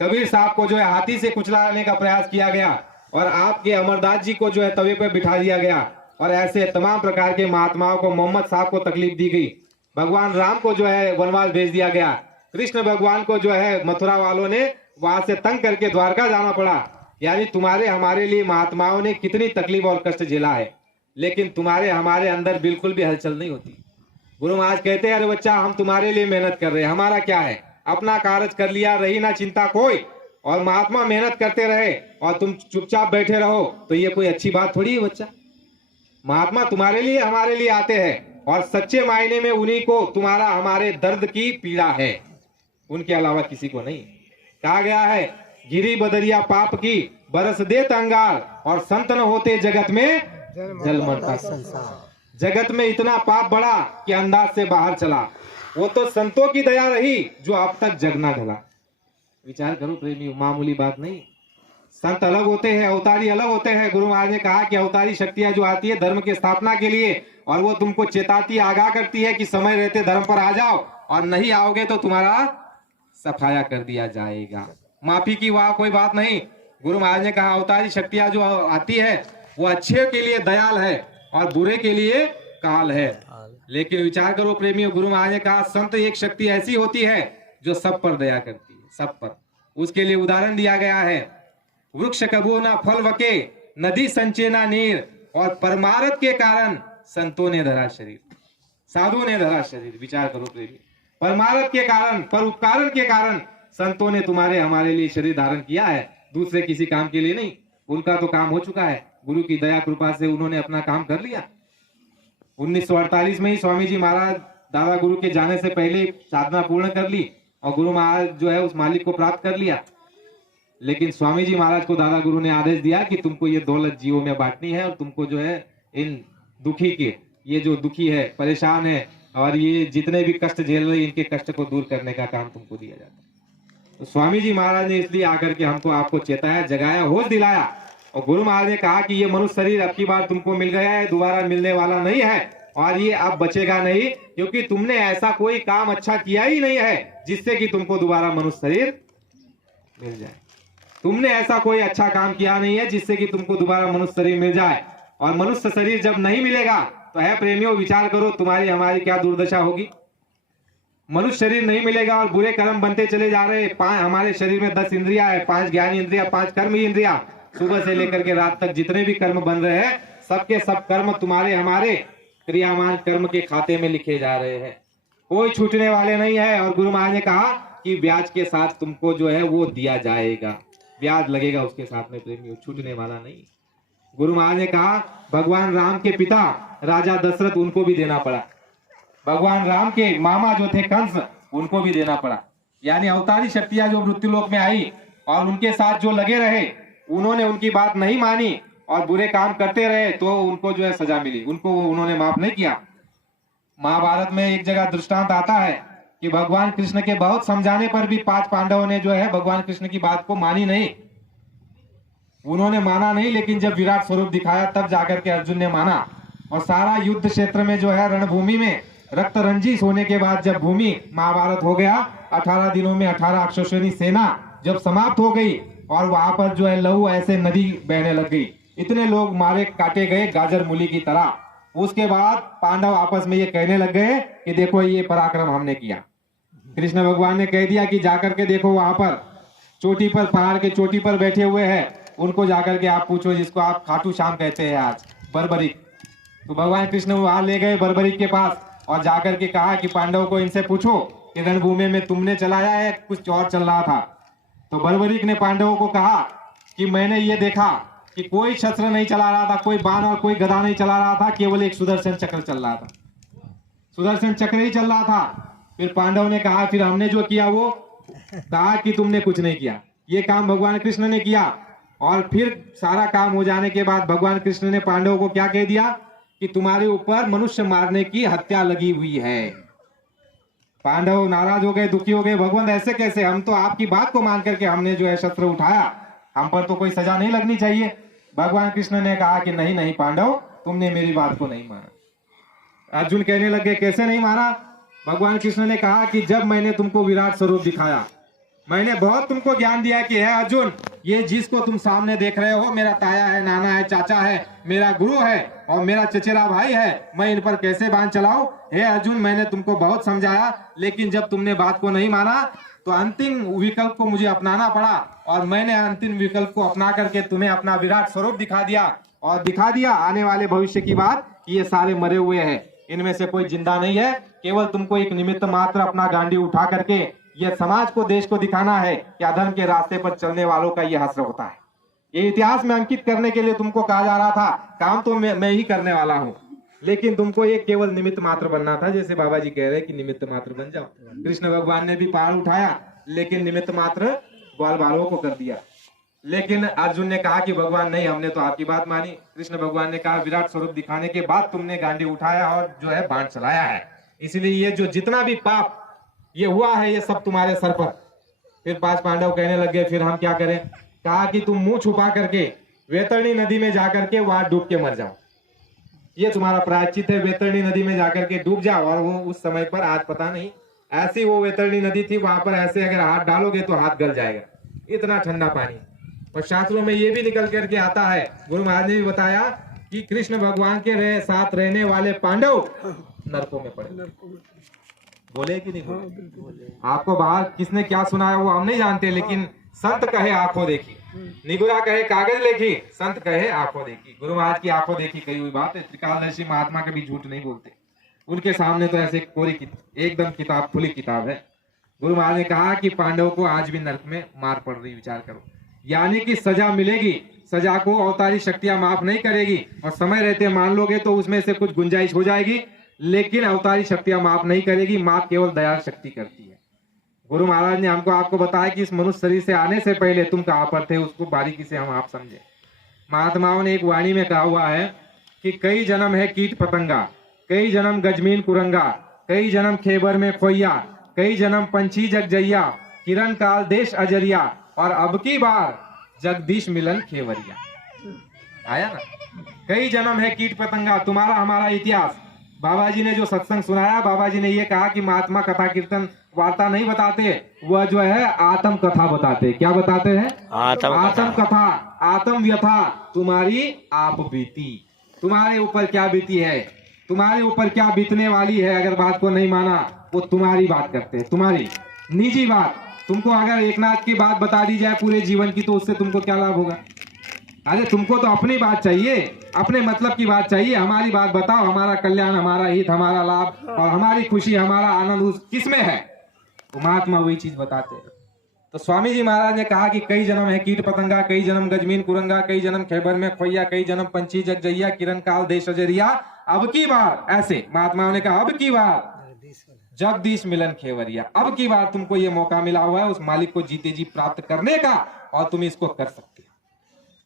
कबीर साहब को जो है हाथी से कुचलाने का प्रयास किया गया, और आपके अमरदास जी को जो है तवे पर बिठा दिया गया, और ऐसे तमाम प्रकार के महात्माओं को, मोहम्मद साहब को तकलीफ दी गई। भगवान राम को जो है वनवास भेज दिया गया, कृष्ण भगवान को जो है मथुरा वालों ने वहां से तंग करके द्वारका जाना पड़ा। यानी तुम्हारे हमारे लिए महात्माओं ने कितनी तकलीफ और कष्ट झेला है, लेकिन तुम्हारे हमारे अंदर बिल्कुल भी हलचल नहीं होती। गुरु महाराज कहते हैं अरे बच्चा हम तुम्हारे लिए मेहनत कर रहे हैं, हमारा क्या है, अपना कार्य कर लिया, रही ना चिंता कोई। और महात्मा मेहनत करते रहे और तुम चुपचाप बैठे रहो, तो ये कोई अच्छी बात थोड़ी है बच्चा। महात्मा तुम्हारे लिए हमारे लिए आते हैं, और सच्चे मायने में उन्हीं को तुम्हारा हमारे दर्द की पीड़ा है, उनके अलावा किसी को नहीं। कहा गया है गिरी बदरिया पाप की बरस दे अंगार, और संत न होते जगत में जल मरता संसार। जगत में इतना पाप बढ़ा कि अंदाज से बाहर चला, वो तो संतों की दया रही जो अब तक जग ना ढला। विचार करो प्रेमी, मामूली बात नहीं। संत अलग होते हैं, अवतारी अलग होते हैं। गुरु महाराज ने कहा कि अवतारी शक्तियां जो आती है धर्म की स्थापना के लिए, और वो तुमको चेताती, आगाह करती है कि समय रहते धर्म पर आ जाओ, और नहीं आओगे तो तुम्हारा सफाया कर दिया जाएगा। माफी की वहां कोई बात नहीं। गुरु महाराज ने कहा अवतारी शक्तियां जो आती है वो अच्छे के लिए दयाल है और बुरे के लिए काल है। लेकिन विचार करो प्रेमियों, गुरु महाराज ने कहा संत एक शक्ति ऐसी होती है जो सब पर दया करती है, सब पर। उसके लिए उदाहरण दिया गया है, वृक्ष कबो ना फल वके, नदी संचे ना नीर, और परमारथ के कारण संतों ने धरा शरीर, साधु ने धरा शरीर। विचार करो प्रेमी, परमारथ के कारण, पर उपकारण के कारण संतों ने तुम्हारे हमारे लिए शरीर धारण किया है, दूसरे किसी काम के लिए नहीं। उनका तो काम हो चुका है, गुरु की दया कृपा से उन्होंने अपना काम कर लिया। 1948 में ही स्वामी जी महाराज दादा गुरु के जाने से पहले साधना पूर्ण कर ली, और गुरु महाराज जो है उस मालिक को प्राप्त कर लिया। लेकिन स्वामी जी महाराज को दादा गुरु ने आदेश दिया कि तुमको ये दौलत जीवों में बांटनी है, और तुमको जो है इन दुखी के, ये जो दुखी है, परेशान है, और ये जितने भी कष्ट झेल रहे, इनके कष्ट को दूर करने का काम तुमको दिया जाता है। तो स्वामी जी महाराज ने इसलिए आकर के हमको आपको चेताया, जगाया, होश दिलाया। और गुरु महाराज ने कहा कि ये मनुष्य शरीर अब की बार तुमको मिल गया है, दोबारा मिलने वाला नहीं है, और ये अब बचेगा नहीं, क्योंकि तुमने ऐसा कोई काम अच्छा किया ही नहीं है जिससे कि तुमको दोबारा मनुष्य शरीर मिल जाए। तुमने ऐसा कोई अच्छा काम किया नहीं है जिससे कि तुमको दोबारा मनुष्य शरीर मिल जाए। और मनुष्य शरीर जब नहीं मिलेगा तो है प्रेमियों, विचार करो तुम्हारी हमारी क्या दुर्दशा होगी। मनुष्य शरीर नहीं मिलेगा और बुरे कर्म बनते चले जा रहे। हमारे शरीर में 10 इंद्रियां है, 5 ज्ञान इंद्रिया, 5 कर्म इंद्रिया। सुबह से लेकर के रात तक जितने भी कर्म बन रहे हैं, सबके सब कर्म तुम्हारे हमारे क्रियामान कर्म के खाते में लिखे जा रहे हैं, कोई छूटने वाले नहीं है। और गुरु महाराज ने कहा कि ब्याज के साथ तुमको जो है वो दिया जाएगा, ब्याज लगेगा उसके साथ में प्रेमियों, छूटने वाला नहीं। गुरु महाराज ने कहा भगवान राम के पिता राजा दशरथ, उनको भी देना पड़ा। भगवान राम के मामा जो थे कंस, उनको भी देना पड़ा। यानी अवतारी शक्तियां जो मृत्यु लोक में आई और उनके साथ जो लगे रहे, उन्होंने उनकी बात नहीं मानी और बुरे काम करते रहे, तो उनको जो है सजा मिली, उनको उन्होंने माफ नहीं किया। महाभारत में एक जगह दृष्टांत आता है कि भगवान कृष्ण के बहुत समझाने पर भी 5 पांडवों ने जो है भगवान कृष्ण की बात को मानी नहीं, उन्होंने माना नहीं। लेकिन जब विराट स्वरूप दिखाया तब जाकर के अर्जुन ने माना। और सारा युद्ध क्षेत्र में जो है रणभूमि में रक्त रंजित होने के बाद जब भूमि महाभारत हो गया, 18 दिनों में 18 अक्षौहिणी सेना जब समाप्त हो गई और वहां पर जो है लहू ऐसे नदी बहने लग गई, इतने लोग मारे काटे गए गाजर मूली की तरह। उसके बाद पांडव आपस में ये कहने लग गए कि देखो ये पराक्रम हमने किया, कृष्ण भगवान ने कह दिया कि जाकर के देखो वहां पर चोटी पर, पहाड़ के चोटी पर बैठे हुए हैं, उनको जाकर के आप पूछो, जिसको आप खाटू श्याम कहते हैं आज, बर्बरिक। तो भगवान कृष्ण वहां ले गए बर्बरिक के पास और जाकर के कहा कि पांडवों को इनसे पूछो कि रणभूमि में तुमने चलाया है कुछ और चल रहा था। तो बर्बरिक ने पांडवों को कहा कि मैंने ये देखा कि कोई शस्त्र नहीं चला रहा था, कोई बाण और कोई गदा नहीं चला रहा था, केवल एक सुदर्शन चक्र चल रहा था, सुदर्शन चक्र ही चल रहा था। फिर पांडव ने कहा फिर हमने जो किया वो, कहा कि तुमने कुछ नहीं किया, ये काम भगवान कृष्ण ने किया। और फिर सारा काम हो जाने के बाद भगवान कृष्ण ने पांडवों को क्या कह दिया कि तुम्हारे ऊपर मनुष्य मारने की हत्या लगी हुई है। पांडव नाराज हो गए, दुखी हो गए, भगवान ऐसे कैसे, हम तो आपकी बात को मान करके हमने जो है शस्त्र उठाया, हम पर तो कोई सजा नहीं लगनी चाहिए। भगवान कृष्ण ने कहा कि नहीं नहीं पांडव, तुमने मेरी बात को नहीं माना। अर्जुन कहने लगे कैसे नहीं माना? भगवान कृष्ण ने कहा कि जब मैंने तुमको विराट स्वरूप दिखाया, मैंने बहुत तुमको ज्ञान दिया कि है अर्जुन, ये जिसको तुम सामने देख रहे हो मेरा ताया है, नाना है, चाचा है, मेरा गुरु है और मेरा चचेरा भाई है, मैं इन पर कैसे बाण चलाऊं? हे अर्जुन, मैंने तुमको बहुत समझाया, लेकिन जब तुमने बात को नहीं माना तो अंतिम विकल्प को मुझे अपनाना पड़ा और मैंने अंतिम विकल्प को अपना करके तुम्हें अपना विराट स्वरूप दिखा दिया और दिखा दिया आने वाले भविष्य की बात कि ये सारे मरे हुए हैं, इनमें से कोई जिंदा नहीं है, केवल तुमको एक निमित्त मात्र अपना गांडी उठा करके ये समाज को, देश को दिखाना है कि अधर्म के रास्ते पर चलने वालों का ये हश्र होता है। ये इतिहास में अंकित करने के लिए तुमको कहा जा रहा था, काम तो मैं ही करने वाला हूँ, लेकिन तुमको एक केवल निमित्त मात्र बनना था। जैसे बाबा जी कह रहे कि निमित्त मात्र बन जाओ। कृष्ण भगवान ने भी पहाड़ उठाया, लेकिन निमित्त मात्र ग्वाल बालों को कर दिया। लेकिन अर्जुन ने कहा कि भगवान नहीं, हमने तो आपकी बात मानी। कृष्ण भगवान ने कहा विराट स्वरूप दिखाने के बाद तुमने गांडी उठाया और जो है बाण चलाया है, इसलिए ये जो जितना भी पाप ये हुआ है ये सब तुम्हारे सर पर। फिर 5 पांडव कहने लगे फिर हम क्या करें? कहा कि तुम मुंह छुपा करके वैतरणी नदी में जाकर के वहां डूब के मर जाओ, ये तुम्हारा प्रायश्चित है। वैतरणी नदी में जाकर के डूब जाओ। और वो उस समय पर, आज पता नहीं, ऐसी वो वैतरणी नदी थी, वहां पर ऐसे अगर हाथ डालोगे तो हाथ गल जाएगा, इतना ठंडा पानी। और शास्त्रों में ये भी निकल करके आता है, गुरु महाराज ने भी बताया कि कृष्ण भगवान के साथ रहने वाले पांडव नरकों में पड़े। बोले कि नहीं बोले? आपको बाहर किसने क्या सुनाया वो हम नहीं जानते, लेकिन संत कहे आंखों देखी, निगुरा कहे कागज लेखी, संत कहे आंखों देखी। गुरु महाराज की आंखों देखी कही हुई बात है। त्रिकालदर्शी महात्मा कभी झूठ नहीं बोलते, उनके सामने तो ऐसे कोरी एकदम किताब, खुली किताब है। गुरु महाराज ने कहा कि पांडवों को आज भी नरक में मार पड़ रही, विचार करो। यानी कि सजा मिलेगी, सजा को अवतारी शक्तियां माफ नहीं करेगी, और समय रहते मान लोगे तो उसमें से कुछ गुंजाइश हो जाएगी, लेकिन अवतारी शक्तियां माफ नहीं करेगी, माफ केवल दया शक्ति करती है। गुरु महाराज ने हमको आपको बताया कि इस मनुष्य शरीर से आने से पहले तुम कहां पर थे, उसको बारीकी से हम आप समझे। महात्माओं ने एक वाणी में कहा हुआ है कि कई जन्म है कीट पतंगा, कई जन्म गजमीन कुरंगा, कई जन्म खेबर में खोइया, कई जन्म पंछी जगजैया, किरण काल देश अजरिया, और अब की बार जगदीश मिलन खेवरिया। आया ना? कई जन्म है कीट पतंगा, तुम्हारा हमारा इतिहास। बाबा जी ने जो सत्संग सुनाया, बाबा जी ने ये कहा कि महात्मा कथा कीर्तन वार्ता नहीं बताते, वह जो है आत्म कथा बताते। क्या बताते हैं? आत्म कथा, आत्म व्यथा, तुम्हारी आप बीती, तुम्हारे ऊपर क्या बीती है, तुम्हारे ऊपर क्या बीतने वाली है। अगर बात को नहीं माना, वो तुम्हारी बात करते हैं, तुम्हारी निजी बात। तुमको अगर एकनाथ की बात बता दी जाए पूरे जीवन की, तो उससे तुमको क्या लाभ होगा? अरे तुमको तो अपनी बात चाहिए, अपने मतलब की बात चाहिए। हमारी बात बताओ, हमारा कल्याण, हमारा हित, हमारा लाभ और हमारी खुशी, हमारा आनंद उस किसमें है? तो महात्मा वही चीज बताते हैं। तो स्वामी जी महाराज ने कहा कि कई जन्म है कीट पतंगा, कई जन्म गजमीन कुरंगा, कई जन्म खेबर में खोइया, कई जन्म पंछी जगजैया, किरण काल देश अजरिया, अब की बार, ऐसे महात्माओं ने कहा अब की बार जगदीश मिलन खेवरिया, अब की बार तुमको ये मौका मिला हुआ है उस मालिक को जीते जी प्राप्त करने का, और तुम इसको कर सकते हो।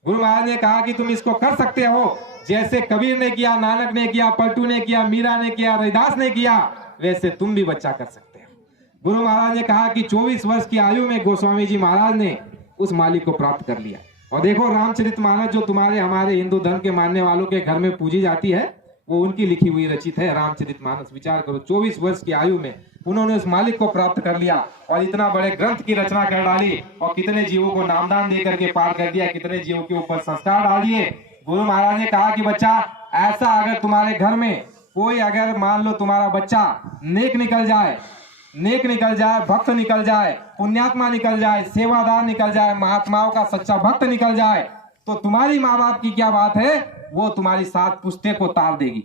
गुरु महाराज ने कहा कि तुम इसको कर सकते हो, जैसे कबीर ने किया, नानक ने किया, पलटू ने किया, मीरा ने किया, रविदास ने किया, वैसे तुम भी बच्चा कर सकते हो। गुरु महाराज ने कहा कि 24 वर्ष की आयु में गोस्वामी जी महाराज ने उस मालिक को प्राप्त कर लिया। और देखो रामचरितमानस जो तुम्हारे हमारे हिंदू धर्म के मानने वालों के घर में पूजी जाती है, वो उनकी लिखी हुई रचित है रामचरितमानस। विचार करो, 24 वर्ष की आयु में उन्होंने उस मालिक को प्राप्त कर लिया और इतना बड़े ग्रंथ की रचना कर डाली, और कितने जीवों को नामदान दे करके पार कर दिया, कितने जीवों के ऊपर संस्कार डाल दिए। गुरु महाराज ने कहा कि बच्चा, ऐसा अगर तुम्हारे घर में कोई, अगर मान लो तुम्हारा बच्चा नेक निकल जाए, नेक निकल जाए, भक्त निकल जाए, पुण्यात्मा निकल जाए, सेवादार निकल जाए, महात्माओं का सच्चा भक्त निकल जाए, तो तुम्हारी माँ बाप की क्या बात है, वो तुम्हारी 7 पुश्ते को तार देगी।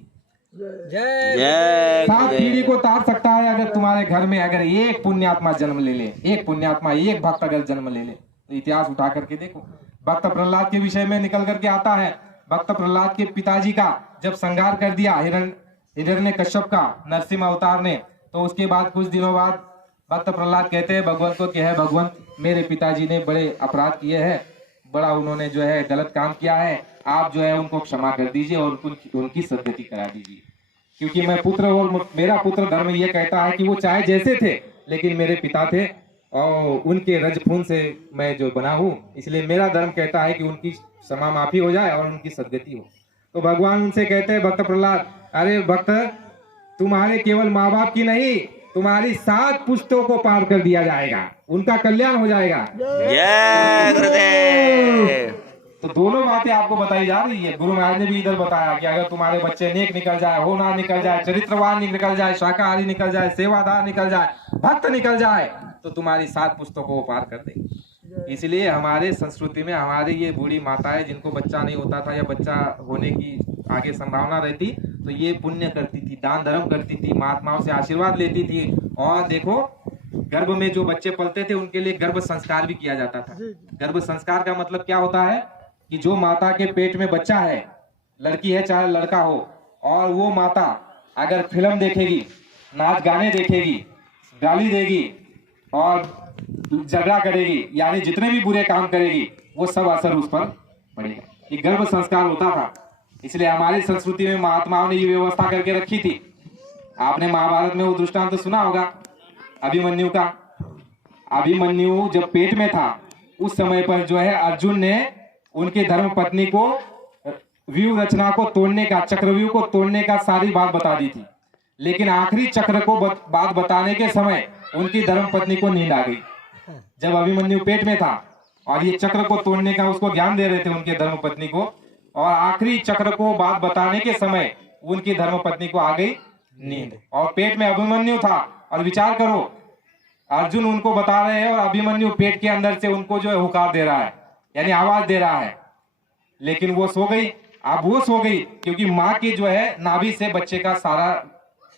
जय 7 पीढ़ी गुरुदेव। को तार सकता है अगर तुम्हारे घर में अगर एक पुण्यात्मा जन्म ले ले, एक पुण्यात्मा, एक भक्त अगर जन्म ले ले। तो इतिहास उठा करके देखो, भक्त प्रहलाद के विषय में निकल करके आता है। भक्त प्रहलाद के पिताजी का जब संहार कर दिया हिरण्यकश्यप का नरसिंह अवतार ने, तो उसके बाद कुछ दिनों बाद भक्त प्रहलाद कहते हैं भगवंत को कि है भगवंत, मेरे पिताजी ने बड़े अपराध किए हैं, बड़ा उन्होंने जो है गलत काम किया है, आप जो है उनको क्षमा कर दीजिए और उनकी सद्गति करा दीजिए, क्योंकि मैं पुत्र और मेरा पुत्र धर्म ये कहता है कि वो चाहे जैसे थे लेकिन मेरे पिता थे और उनके रजखून से मैं जो बना हूँ, इसलिए मेरा धर्म कहता है कि उनकी क्षमा माफी हो जाए और उनकी सद्गति हो। तो भगवान उनसे कहते हैं भक्त प्रहलाद, अरे भक्त, तुम्हारे केवल माँ बाप की नहीं, तुम्हारी 7 पुश्तों को पार कर दिया जाएगा, उनका कल्याण हो जाएगा। जय गुरुदेव। तो दोनों बातें आपको बताई जा रही है। गुरु महाराज ने भी इधर बताया कि अगर तुम्हारे बच्चे नेक निकल जाए, होनहार निकल जाए, चरित्रवान निकल जाए, शाकाहारी निकल जाए, सेवादार निकल जाए, भक्त निकल जाए, तो तुम्हारी 7 पुस्तकों को पार कर देंगे। इसलिए हमारे संस्कृति में हमारी ये बूढ़ी माताएं जिनको बच्चा नहीं होता था या बच्चा होने की आगे संभावना रहती, तो ये पुण्य करती थी, दान धर्म करती थी, महात्माओं से आशीर्वाद लेती थी। और देखो, गर्भ में जो बच्चे पलते थे उनके लिए गर्भ संस्कार भी किया जाता था। गर्भ संस्कार का मतलब क्या होता है कि जो माता के पेट में बच्चा है, लड़की है चाहे लड़का हो, और वो माता अगर फिल्म देखेगी, नाच गाने देखेगी, गाली देगी और झगड़ा करेगी, यानी जितने भी बुरे काम करेगी, वो सब असर उस पर पड़ेगा। ये गर्भ संस्कार होता था। इसलिए हमारी संस्कृति में महात्माओं ने ये व्यवस्था करके रखी थी। आपने महाभारत में वो दृष्टांत तो सुना होगा अभिमन्यु का। अभिमन्यु जब पेट में था उस समय पर जो है अर्जुन ने उनके धर्म पत्नी को व्यूह रचना को तोड़ने का, चक्रव्यूह को तोड़ने का सारी बात बता दी थी, लेकिन आखिरी चक्र को बात बताने के समय उनकी धर्म पत्नी को नींद आ गई। जब अभिमन्यु पेट में था और ये चक्र को तोड़ने का उसको ज्ञान दे रहे थे उनके धर्म पत्नी को, और आखिरी चक्र को बात बताने के समय उनकी धर्म पत्नी को आ गई नींद, और पेट में अभिमन्यु था। और विचार करो, अर्जुन उनको बता रहे हैं और अभिमन्यु पेट के अंदर से उनको जो है हुकार दे रहा है, यानी आवाज दे रहा है, लेकिन वो सो गई। अब वो सो गई क्योंकि माँ की जो है नाभि से बच्चे का सारा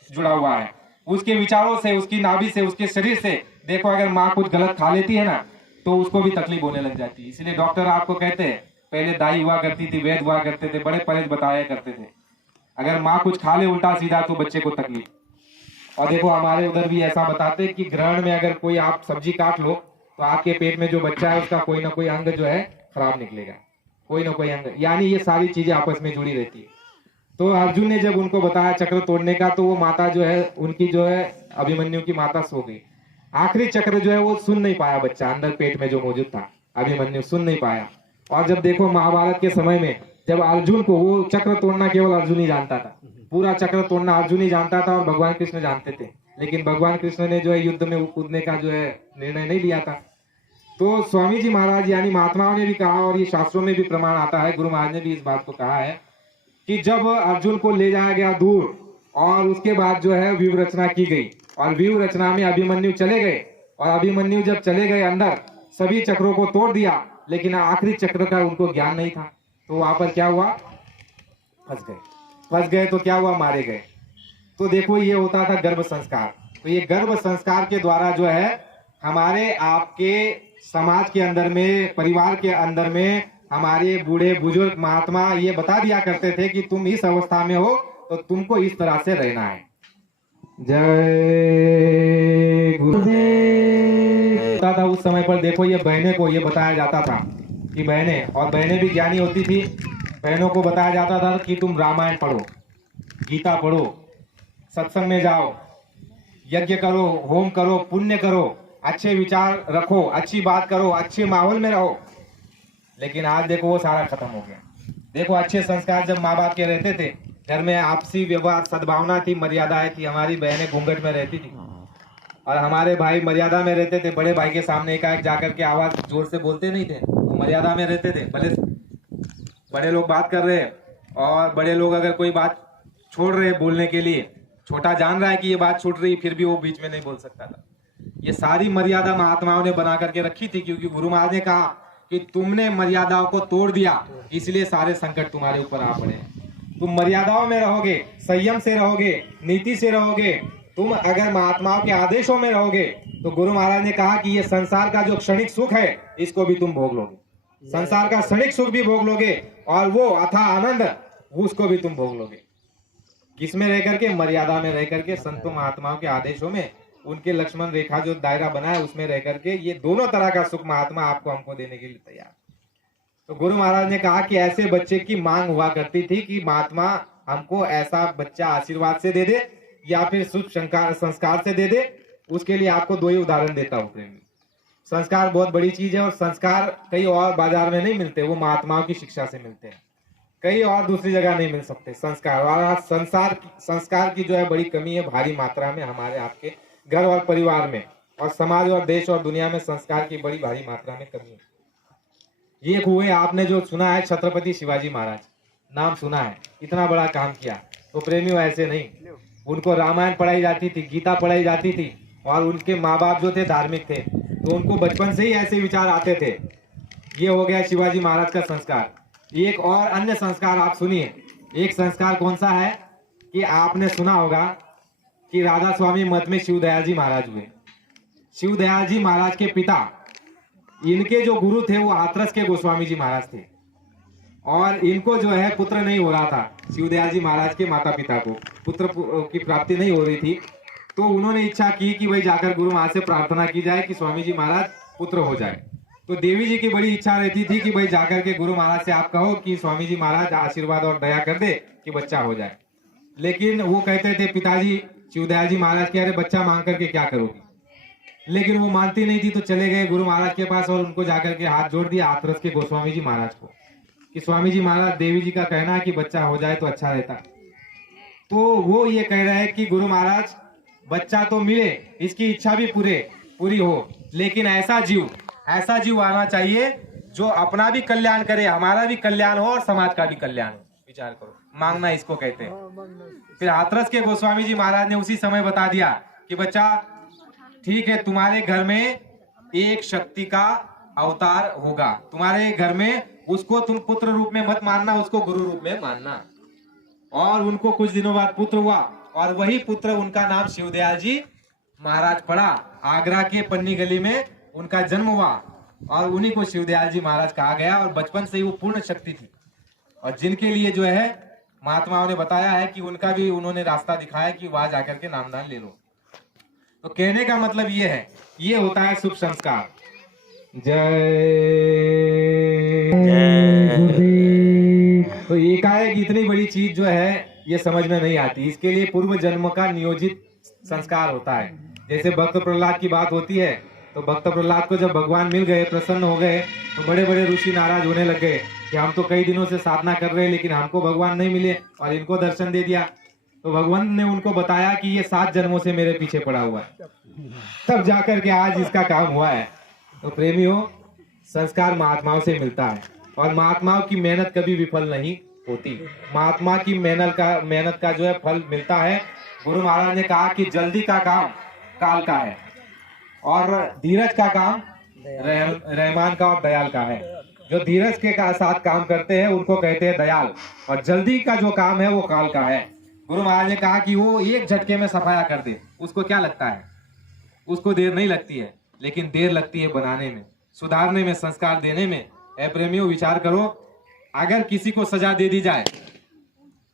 जुड़ा हुआ है, उसके विचारों से, उसकी नाभि से, उसके शरीर से। देखो, अगर माँ कुछ गलत खा लेती है ना तो उसको भी तकलीफ होने लग जाती है। इसलिए डॉक्टर आपको कहते हैं, पहले दाई हुआ करती थी, वैद्य हुआ करते थे, बड़े परहेज बताया करते थे, अगर माँ कुछ खा ले उल्टा सीधा तो बच्चे को तकलीफ। और देखो, हमारे उधर भी ऐसा बताते हैं कि ग्रहण में अगर कोई आप सब्जी काट लो तो आपके पेट में जो बच्चा है उसका कोई ना कोई अंग जो है खराब निकलेगा, कोई ना कोई अंग, यानी ये सारी चीजें आपस में जुड़ी रहती है। तो अर्जुन ने जब उनको बताया चक्र तोड़ने का, तो वो माता जो है उनकी जो है अभिमन्यु की माता सो गई। आखिरी चक्र जो है वो सुन नहीं पाया, बच्चा अंदर पेट में जो मौजूद था अभिमन्यु सुन नहीं पाया। और जब देखो महाभारत के समय में जब अर्जुन को, वो चक्र तोड़ना केवल अर्जुन ही जानता था, पूरा चक्र तोड़ना अर्जुन ही जानता था और भगवान कृष्ण जानते थे, लेकिन भगवान कृष्ण ने जो है युद्ध में कूदने का जो है निर्णय नहीं लिया था। तो स्वामी जी महाराज यानी महात्माओं ने भी कहा, और ये शास्त्रों में भी प्रमाण आता है, गुरु महाराज ने भी इस बात को कहा है कि जब अर्जुन को ले जाया गया दूर और उसके बाद जो है व्यूह रचना की गई, और व्यूह रचना में अभिमन्यु चले गए, और अभिमन्यु जब चले गए अंदर, सभी चक्रों को तोड़ दिया, लेकिन आखिरी चक्र का उनको ज्ञान नहीं था। तो वहां पर क्या हुआ, फंस गए। तो क्या हुआ, मारे गए। तो देखो, ये होता था गर्भ संस्कार। तो ये गर्भ संस्कार के द्वारा जो है हमारे आपके समाज के अंदर में, परिवार के अंदर में हमारे बूढ़े बुजुर्ग महात्मा ये बता दिया करते थे कि तुम इस अवस्था में हो तो तुमको इस तरह से रहना है। जय गुरुदेव। था उस समय पर देखो, ये बहनें को ये बताया जाता था कि बहनें, और बहनें भी ज्ञानी होती थी, बहनों को बताया जाता था कि तुम रामायण पढ़ो, गीता पढ़ो, सत्संग में जाओ, यज्ञ करो, होम करो, पुण्य करो, अच्छे विचार रखो, अच्छी बात करो, अच्छे माहौल में रहो। लेकिन आज देखो वो सारा खत्म हो गया। देखो, अच्छे संस्कार जब माँ बाप के रहते थे, घर में आपसी व्यवहार, सद्भावना थी, मर्यादाएं थी, हमारी बहनें घूंघट में रहती थी और हमारे भाई मर्यादा में रहते थे। बड़े भाई के सामने एकाएक जाकर के आवाज जोर से बोलते नहीं थे, वो मर्यादा में रहते थे। भले बड़े लोग बात कर रहे हैं और बड़े लोग अगर कोई बात छोड़ रहे बोलने के लिए, छोटा जान रहा है कि ये बात छूट रही, फिर भी वो बीच में नहीं बोल सकता था। ये सारी मर्यादा महात्माओं ने बना करके रखी थी, क्योंकि गुरु महाराज ने कहा कि तुमने मर्यादाओं को तोड़ दिया, इसलिए सारे संकट तुम्हारे ऊपर आ पड़े। तुम मर्यादाओं में रहोगे, संयम से रहोगे, नीति से रहोगे, तुम अगर महात्माओं के आदेशों में रहोगे, तो गुरु महाराज ने कहा कि ये संसार का जो क्षणिक सुख है इसको भी तुम भोग लोगे, संसार का क्षणिक सुख भी भोग लोगे, और वो अथाह आनंद उसको भी तुम भोग लोगे। किसमें रह करके? मर्यादा में रह करके, संतों महात्माओं के आदेशों में, उनके लक्ष्मण रेखा जो दायरा बना है उसमें रह करके, ये दोनों तरह का सुख महात्मा आपको हमको देने के लिए तैयार। तो गुरु महाराज ने कहा कि ऐसे बच्चे की मांग हुआ करती थी कि महात्मा हमको ऐसा बच्चा आशीर्वाद से दे दे या फिर शुभ संस्कार से दे दे। उसके लिए आपको दो ही उदाहरण देता हूँ प्रेमी। संस्कार बहुत बड़ी चीज है, और संस्कार कहीं और बाजार में नहीं मिलते, वो महात्माओं की शिक्षा से मिलते हैं, कहीं और दूसरी जगह नहीं मिल सकते संस्कार। और आज संस्कार की जो है बड़ी कमी है भारी मात्रा में हमारे आपके घर और परिवार में, और समाज और देश और दुनिया में संस्कार की बड़ी भारी मात्रा में कमी है। ये हुए आपने जो सुना है छत्रपति शिवाजी महाराज, नाम सुना है, इतना बड़ा काम किया। तो प्रेमियों ऐसे नहीं, उनको रामायण पढ़ाई जाती थी, गीता पढ़ाई जाती थी, और उनके माँ बाप जो थे धार्मिक थे, तो उनको बचपन से ही ऐसे विचार आते थे। ये हो गया शिवाजी महाराज का संस्कार। एक और अन्य संस्कार आप सुनिए। एक संस्कार कौन सा है कि आपने सुना होगा कि राधा स्वामी मठ में शिवदयाल जी महाराज हुए। शिवदयाल जी महाराज के पिता, इनके जो गुरु थे वो हाथरस के गोस्वामी जी महाराज थे, और इनको जो है पुत्र नहीं हो रहा था। शिवदयाल जी महाराज के माता पिता को पुत्र की प्राप्ति नहीं हो रही थी, तो उन्होंने इच्छा की कि भाई जाकर गुरु महाराज से प्रार्थना की जाए कि स्वामी जी महाराज पुत्र हो जाए। तो देवी जी की बड़ी इच्छा रहती थी कि भाई जाकर के गुरु महाराज से आप कहो कि स्वामी जी महाराज आशीर्वाद और दया कर दे कि बच्चा हो जाए। लेकिन वो कहते थे पिताजी शिवदयाल जी महाराज के, अरे बच्चा मांग करके क्या करोगी। लेकिन वो मानती नहीं थी, तो चले गए गुरु महाराज के पास और उनको जाकर के हाथ जोड़ दिया हाथरस के गोस्वामी जी महाराज को कि स्वामी जी महाराज देवी जी का कहना है कि बच्चा हो जाए तो अच्छा रहता। तो वो ये कह रहे हैं कि गुरु महाराज बच्चा तो मिले, इसकी इच्छा भी पूरी हो, लेकिन ऐसा जीव आना चाहिए जो अपना भी कल्याण करे, हमारा भी कल्याण हो और समाज का भी कल्याण हो। विचार करो, मांगना इसको कहते हैं। फिर हाथरस के गोस्वामी जी महाराज ने उसी समय बता दिया कि बच्चा ठीक है, तुम्हारे घर में एक शक्ति का अवतार होगा, तुम्हारे घर में उसको तुम पुत्र रूप में मत मानना, उसको गुरु रूप में मानना। और उनको कुछ दिनों बाद पुत्र हुआ, और वही पुत्र उनका नाम शिवदयाल जी महाराज पड़ा। आगरा के पन्नी गली में उनका जन्म हुआ, और उन्हीं को शिवदयाल जी महाराज कहा गया। और बचपन से ही वो पूर्ण शक्ति थी, और जिनके लिए जो है महात्माओं ने बताया है कि उनका भी उन्होंने रास्ता दिखाया कि वहां जाकर के नामदान ले लो। तो कहने का मतलब ये है, ये होता है शुभ संस्कार। तो एकाएक इतनी बड़ी चीज जो है ये समझ में नहीं आती, इसके लिए पूर्व जन्म का नियोजित संस्कार होता है। जैसे भक्त प्रहलाद की बात होती है, तो भक्त प्रहलाद को जब भगवान मिल गए, प्रसन्न हो गए, तो बड़े बड़े ऋषि नाराज होने लग गए कि हम तो कई दिनों से साधना कर रहे हैं लेकिन हमको भगवान नहीं मिले, और इनको दर्शन दे दिया। तो भगवान ने उनको बताया कि ये 7 जन्मों से मेरे पीछे पड़ा हुआ है, तब जाकर के आज इसका काम हुआ है। तो प्रेमियों, संस्कार महात्माओं से मिलता है, और महात्माओं की मेहनत कभी विफल नहीं होती। महात्मा की मेहनत का जो है फल मिलता है। गुरु महाराज ने कहा कि जल्दी का काम काल का है, और धीरज का काम रहमान का और दयाल का है। जो धीरज के साथ काम करते हैं उनको कहते हैं दयाल, और जल्दी का जो काम है वो काल का है। गुरु महाराज ने कहा कि वो एक झटके में सफाया कर दे, उसको क्या लगता है, उसको देर नहीं लगती है, लेकिन देर लगती है बनाने में, सुधारने में, संस्कार देने में। ऐ प्रेमियों, विचार करो, अगर किसी को सजा दे दी जाए,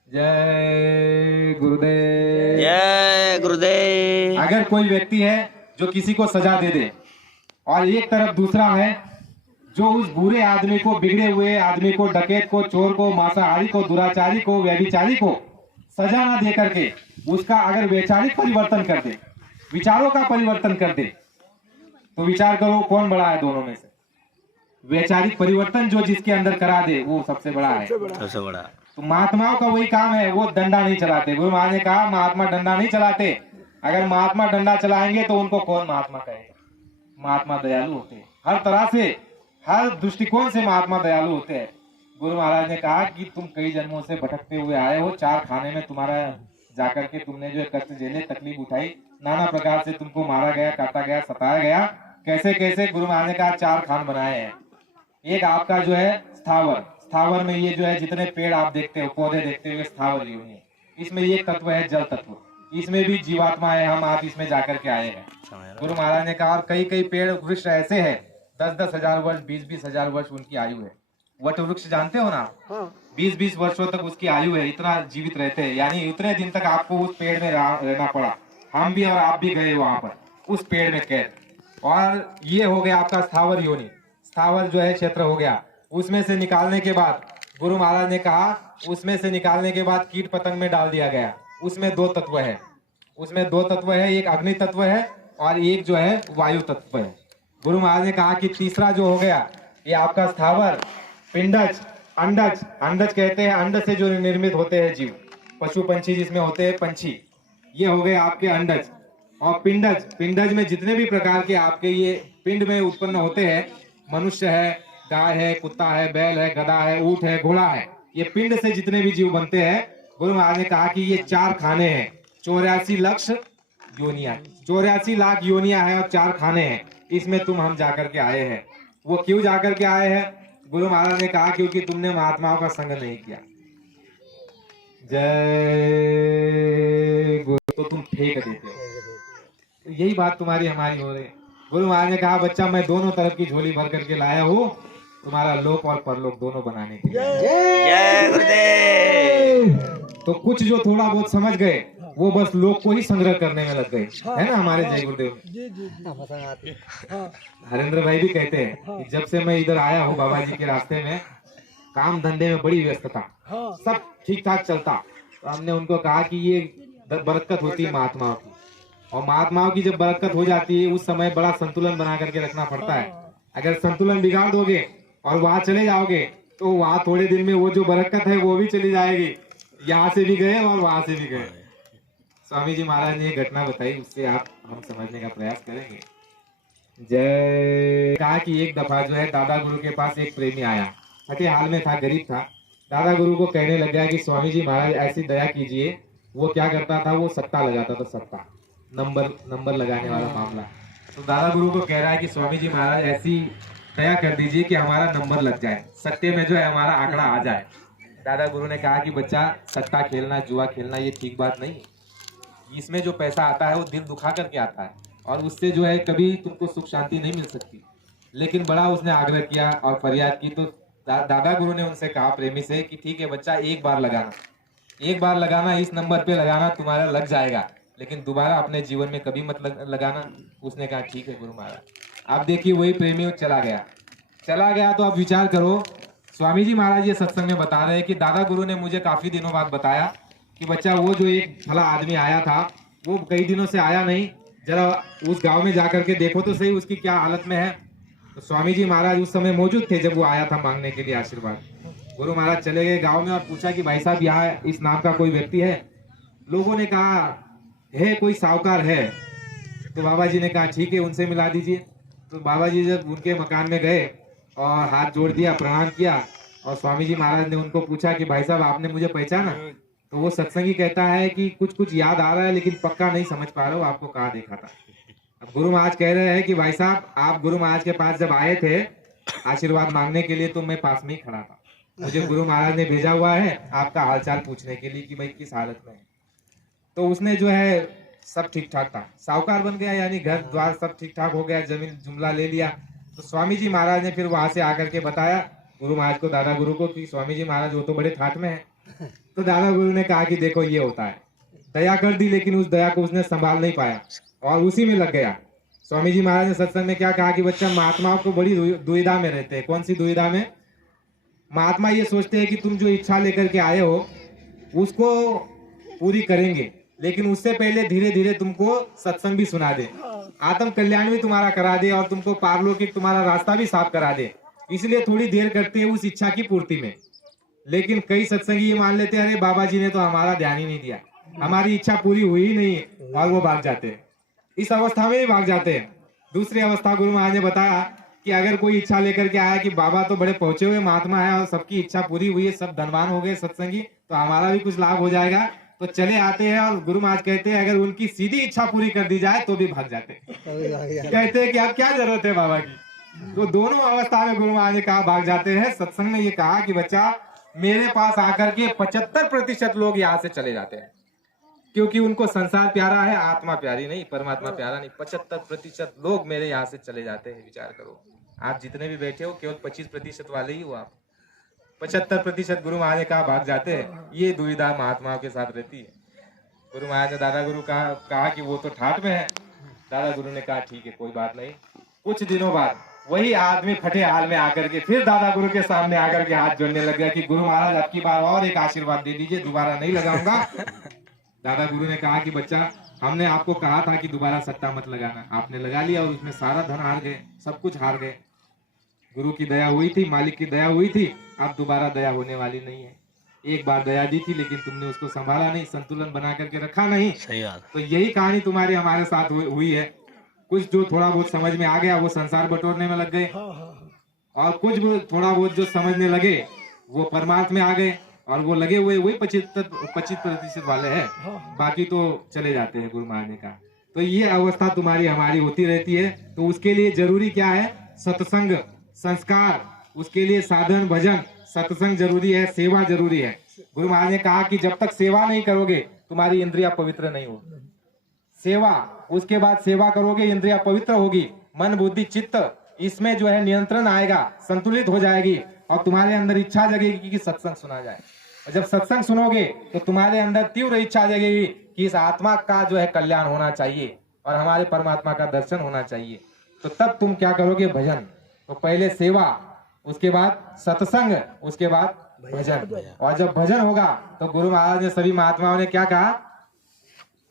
जय गुरुदेव, जय गुरुदेव। अगर कोई व्यक्ति है जो किसी को सजा दे दे, और एक तरफ दूसरा है जो उस बुरे आदमी को, बिगड़े हुए आदमी को, डकैत को, चोर को, मांसाहारी को, दुराचारी को, व्यभिचारी को सजा ना दे करके उसका अगर वैचारिक परिवर्तन कर दे, विचारों का परिवर्तन कर दे, तो विचार करो कौन बड़ा है दोनों में से। वैचारिक परिवर्तन जो जिसके अंदर करा दे वो सबसे बड़ा है, सबसे बड़ा। तो महात्माओं का वही काम है, वो डंडा नहीं चलाते। गुरु महाराज ने कहा महात्मा डंडा नहीं चलाते। अगर महात्मा डंडा चलाएंगे तो उनको कौन महात्मा कहेगा। महात्मा दयालु होते हैं, हर तरह से, हर दृष्टिकोण से महात्मा दयालु होते हैं। गुरु महाराज ने कहा कि तुम कई जन्मों से भटकते हुए आए हो, 4 खाने में तुम्हारा जाकर के तुमने जो है कष्ट झेले, तकलीफ उठाई, नाना प्रकार से तुमको मारा गया, काटा गया, सताया गया, कैसे कैसे गुरु महाराज ने कहा 4 खान बनाए हैं। एक आपका जो है स्थावर, स्थावर में ये जो है जितने पेड़ आप देखते हो, पौधे देखते हो, स्थावर योनि है। इसमें ये तत्व है जल तत्व, इसमें भी जीवात्मा है, हम आप इसमें जाकर के आए हैं। गुरु महाराज ने कहा और कई कई पेड़ वृक्ष ऐसे हैं 10-10 हजार वर्ष, 20-20 हजार वर्ष उनकी आयु है। वट वृक्ष जानते हो ना, 20-20 वर्षों तक उसकी आयु है, इतना जीवित रहते हैं। यानी उतने दिन तक आपको उस पेड़ में रहना पड़ा, हम भी और आप भी गए वहां पर उस पेड़ में कैद। और ये हो गया आपका स्थावर योनि, स्थावर जो है क्षेत्र हो गया। उसमें से निकालने के बाद गुरु महाराज ने कहा, उसमें से निकालने के बाद कीट पतंग में डाल दिया गया। उसमें 2 तत्व है, उसमें 2 तत्व है, एक अग्नि तत्व है और एक जो है वायु तत्व है। गुरु महाराज ने कहा कि तीसरा जो हो गया ये आपका स्थावर, पिंडज, अंडज, अंडज कहते हैं अंड से जो निर्मित होते हैं जीव, पशु पंछी जिसमें होते हैं पंछी, ये हो गए आपके अंडज। और पिंडज, पिंडज में जितने भी प्रकार के आपके ये पिंड में उत्पन्न होते हैं, मनुष्य है, गाय है, कुत्ता है, बैल है, गधा है, ऊंट है, घोड़ा है, ये पिंड से जितने भी जीव बनते हैं, गुरु महाराज ने कहा कि ये 4 खाने हैं, 84 लाख योनिया, 84 लाख योनिया है और 4 खाने हैं। इसमें तुम हम जाकर के आए हैं। वो क्यों जाकर के आए हैं? गुरु महाराज ने कहा क्योंकि तुमने महात्माओं का संग नहीं किया। जय गुरु, तो तुम फेंक देते हो। तो यही बात तुम्हारी हमारी हो रही है। गुरु महाराज ने कहा बच्चा मैं दोनों तरफ की झोली भर करके लाया हूँ तुम्हारा लोक और परलोक दोनों बनाने के लिए। जय गुरुदेव। तो कुछ जो थोड़ा बहुत समझ गए वो बस लोक को ही संग्रह करने में लग गए, है ना हमारे जय गुरुदेव। हरेंद्र भाई भी कहते हैं कि जब से मैं इधर आया हूँ बाबा जी के रास्ते में, काम धंधे में बड़ी व्यस्तता, सब ठीक ठाक चलता। तो हमने उनको कहा कि ये बरकत होती है महात्माओं की, और महात्माओं की जब बरकत हो जाती है उस समय बड़ा संतुलन बना करके रखना पड़ता है। अगर संतुलन बिगाड़ दोगे और वहां चले जाओगे तो वहां थोड़े दिन में वो जो बरकत है वो भी चली जाएगी, यहाँ से भी गए और वहां से भी गए। स्वामी जी महाराज ने ये घटना बताई, उससे आप हम समझने का प्रयास करेंगे। जय। कहा कि एक दफा जो है दादा गुरु के पास एक प्रेमी आया, हटे हाल में था, गरीब था। दादा गुरु को कहने लग गया कि स्वामी जी महाराज ऐसी दया कीजिए। वो क्या करता था, वो सट्टा लगाता था, सट्टा, नंबर लगाने वाला मामला। तो दादा गुरु को कह रहा है कि स्वामी जी महाराज ऐसी दया कर दीजिए कि हमारा नंबर लग जाए, सट्टे में जो है हमारा आंकड़ा आ जाए। दादा गुरु ने कहा कि बच्चा सट्टा खेलना, जुआ खेलना ये ठीक बात नहीं। इसमें जो पैसा आता है वो दिल दुखा करके आता है और उससे जो है कभी तुमको सुख शांति नहीं मिल सकती। लेकिन बड़ा उसने आग्रह किया और फरियाद की। तो दादा गुरु ने उनसे कहा प्रेमी से कि ठीक है बच्चा, एक बार लगाना, इस नंबर पे लगाना, तुम्हारा लग जाएगा, लेकिन दोबारा अपने जीवन में कभी मत लगाना। उसने कहा ठीक है गुरु महाराज। आप देखिए वही प्रेमी चला गया। तो आप विचार करो, स्वामी जी महाराज ये सत्संग में बता रहे हैं कि दादा गुरु ने मुझे काफी दिनों बाद बताया कि बच्चा वो जो एक भला आदमी आया था वो कई दिनों से आया नहीं, जरा उस गांव में जाकर के देखो तो सही उसकी क्या हालत में है। तो स्वामी जी महाराज उस समय मौजूद थे जब वो आया था मांगने के लिए आशीर्वाद। गुरु महाराज चले गए गांव में और पूछा कि भाई साहब यहाँ इस नाम का कोई व्यक्ति है? लोगों ने कहा है कोई साहूकार है। तो बाबा जी ने कहा ठीक है उनसे मिला दीजिए। तो बाबा जी जब उनके मकान में गए और हाथ जोड़ दिया, प्रणाम किया, और स्वामी जी महाराज ने उनको पूछा कि भाई साहब आपने मुझे पहचाना? तो वो सत्संगी कहता है कि कुछ याद आ रहा है लेकिन पक्का नहीं समझ पा रहा हूँ आपको कहाँ देखा था। अब गुरु महाराज कह रहे हैं कि भाई साहब आप गुरु महाराज के पास जब आए थे आशीर्वाद मांगने के लिए तो मैं पास में ही खड़ा था, मुझे गुरु महाराज ने भेजा हुआ है आपका हालचाल पूछने के लिए कि भाई किस हालत में है। तो उसने जो है सब ठीक ठाक था, साहूकार बन गया, यानी घर द्वार सब ठीक ठाक हो गया, जमीन जुमला ले लिया। तो स्वामी जी महाराज ने फिर वहां से आकर के बताया गुरु महाराज को, दादा गुरु को, कि स्वामी जी महाराज वो तो बड़े ठाठ में है। तो दादा गुरु ने कहा कि देखो ये होता है, दया कर दी लेकिन उस दया को उसने संभाल नहीं पाया और उसी में लग गया। स्वामी जी महाराज ने सत्संग में क्या कहा कि बच्चा महात्माओं को बड़ी दुविधा में रहते हैं। कौन सी दुविधा में? महात्मा ये सोचते हैं कि तुम जो इच्छा लेकर के आए हो उसको पूरी करेंगे, लेकिन उससे पहले धीरे धीरे तुमको सत्संग भी सुना दे, आत्म कल्याण भी तुम्हारा करा दे और तुमको पारलौकिक तुम्हारा रास्ता भी साफ करा दे, इसलिए थोड़ी देर करते हैं उस इच्छा की पूर्ति में। लेकिन कई सत्संगी ये मान लेते हैं अरे बाबा जी ने तो हमारा ध्यान ही नहीं दिया, हमारी इच्छा पूरी हुई ही नहीं, और वो भाग जाते हैं। इस अवस्था में ही भाग जाते हैं। दूसरी अवस्था गुरु महाराज ने बताया कि अगर कोई इच्छा लेकर के आया कि बाबा तो बड़े पहुंचे हुए महात्मा है और सबकी इच्छा पूरी हुई है, सब धनवान हो गए सत्संगी, तो हमारा भी कुछ लाभ हो जाएगा, तो तो चले आते हैं और गुरु महाराज कहते हैं अगर उनकी सीधी इच्छा पूरी कर दी जाए तो भी भाग जाते हैं। कहते हैं कि अब क्या जरूरत है बाबा की। तो दोनों अवस्था में गुरु महाराज ने कहा भाग जाते हैं। सत्संग में ये कहा कि बच्चा मेरे पास आकर के 75% लोग यहाँ से चले जाते हैं, क्योंकि उनको संसार प्यारा है, आत्मा प्यारी नहीं, परमात्मा प्यारा नहीं। 75% लोग मेरे यहाँ से चले जाते हैं। विचार करो, आप जितने भी बैठे हो केवल 25% वाले ही हो आप। 75% गुरु महाराज ने कहा भाग जाते हैं। ये दुविधा महात्माओं के साथ रहती है। गुरु महाराज ने दादा गुरु कहा कि वो तो ठाठ में है। दादा गुरु ने कहा ठीक है कोई बात नहीं। कुछ दिनों बाद वही आदमी फटे हाल में आकर के फिर दादा गुरु के सामने आकर के हाथ जोड़ने लग गया कि गुरु महाराज आपकी बार और एक आशीर्वाद दे दीजिए, दोबारा नहीं लगाऊंगा। दादा गुरु ने कहा कि बच्चा हमने आपको कहा था कि दोबारा सट्टा मत लगाना, आपने लगा लिया और उसमें सारा धन हार गए, सब कुछ हार गए। गुरु की दया हुई थी, मालिक की दया हुई थी, अब दोबारा दया होने वाली नहीं है। एक बार दया दी थी लेकिन तुमने उसको संभाला नहीं, संतुलन बना करके रखा नहीं। सही बात। तो यही कहानी तुम्हारी हमारे साथ हुई है। कुछ जो थोड़ा बहुत समझ में आ गया वो संसार बटोरने में लग गए, और कुछ थोड़ा बहुत जो समझने लगे वो परमार्थ में आ गए, और वो लगे हुए वही 25% वाले हैं, बाकी तो चले जाते हैं गुरु महाराज ने कहा। तो ये अवस्था तुम्हारी हमारी होती रहती है। तो उसके लिए जरूरी क्या है? सत्संग, संस्कार, उसके लिए साधन भजन, सत्संग जरूरी है, सेवा जरूरी है। गुरु महाराज ने कहा कि जब तक सेवा नहीं करोगे तुम्हारी इंद्रिया पवित्र नहीं होगी। सेवा, उसके बाद सेवा करोगे इंद्रिया पवित्र होगी, मन बुद्धि चित्त इसमें जो है नियंत्रण आएगा, संतुलित हो जाएगी, और तुम्हारे अंदर इच्छा जगेगी कि सत्संग सुना जाए। और जब सत्संग सुनोगे तो तुम्हारे अंदर तीव्र इच्छा जगेगी कि इस आत्मा का जो है कल्याण होना चाहिए और हमारे परमात्मा का दर्शन होना चाहिए। तो तब तुम क्या करोगे? भजन। तो पहले सेवा, उसके बाद सत्संग, उसके बाद भजन। और जब भजन होगा तो गुरु महाराज ने सभी महात्माओं ने क्या कहा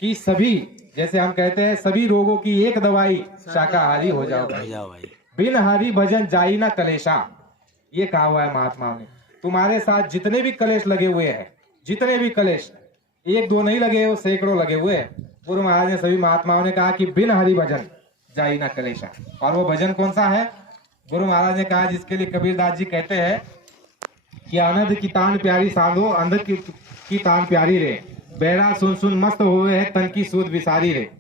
कि सभी, जैसे हम कहते हैं सभी रोगों की एक दवाई, शाकाहारी हो जाओ भाई, बिन हरि भजन जाई ना कलेशा। ये कहा हुआ है महात्माओं ने। तुम्हारे साथ जितने भी कलेश लगे हुए हैं, जितने भी कलेश, एक दो नहीं लगे हो, सैकड़ों लगे हुए हैं। गुरु महाराज ने सभी महात्माओं ने कहा कि बिन हरि भजन जाई ना कलेशा। और वो भजन कौन सा है? गुरु महाराज ने कहा जिसके लिए कबीरदास जी कहते हैं कि आनंद की तान प्यारी साधो, अंध की तान प्यारी रे, बैरा सुन सुन मस्त हुए है, तन की सूद विसारी रे।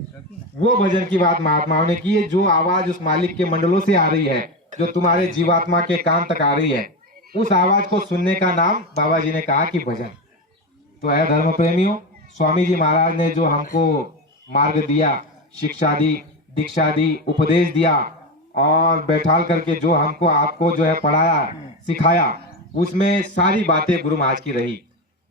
वो भजन की बात महात्माओं ने की है, जो आवाज उस मालिक के मंडलों से आ रही है, जो तुम्हारे जीवात्मा के कान तक आ रही है, उस आवाज को सुनने का नाम बाबा जी ने कहा कि भजन। तो है धर्म प्रेमियों, स्वामी जी महाराज ने जो हमको मार्ग दिया, शिक्षा दी, दीक्षा दी, उपदेश दिया, और बैठाल करके जो हमको आपको जो है पढ़ाया, सिखाया, उसमें सारी बातें गुरु महाराज की रही।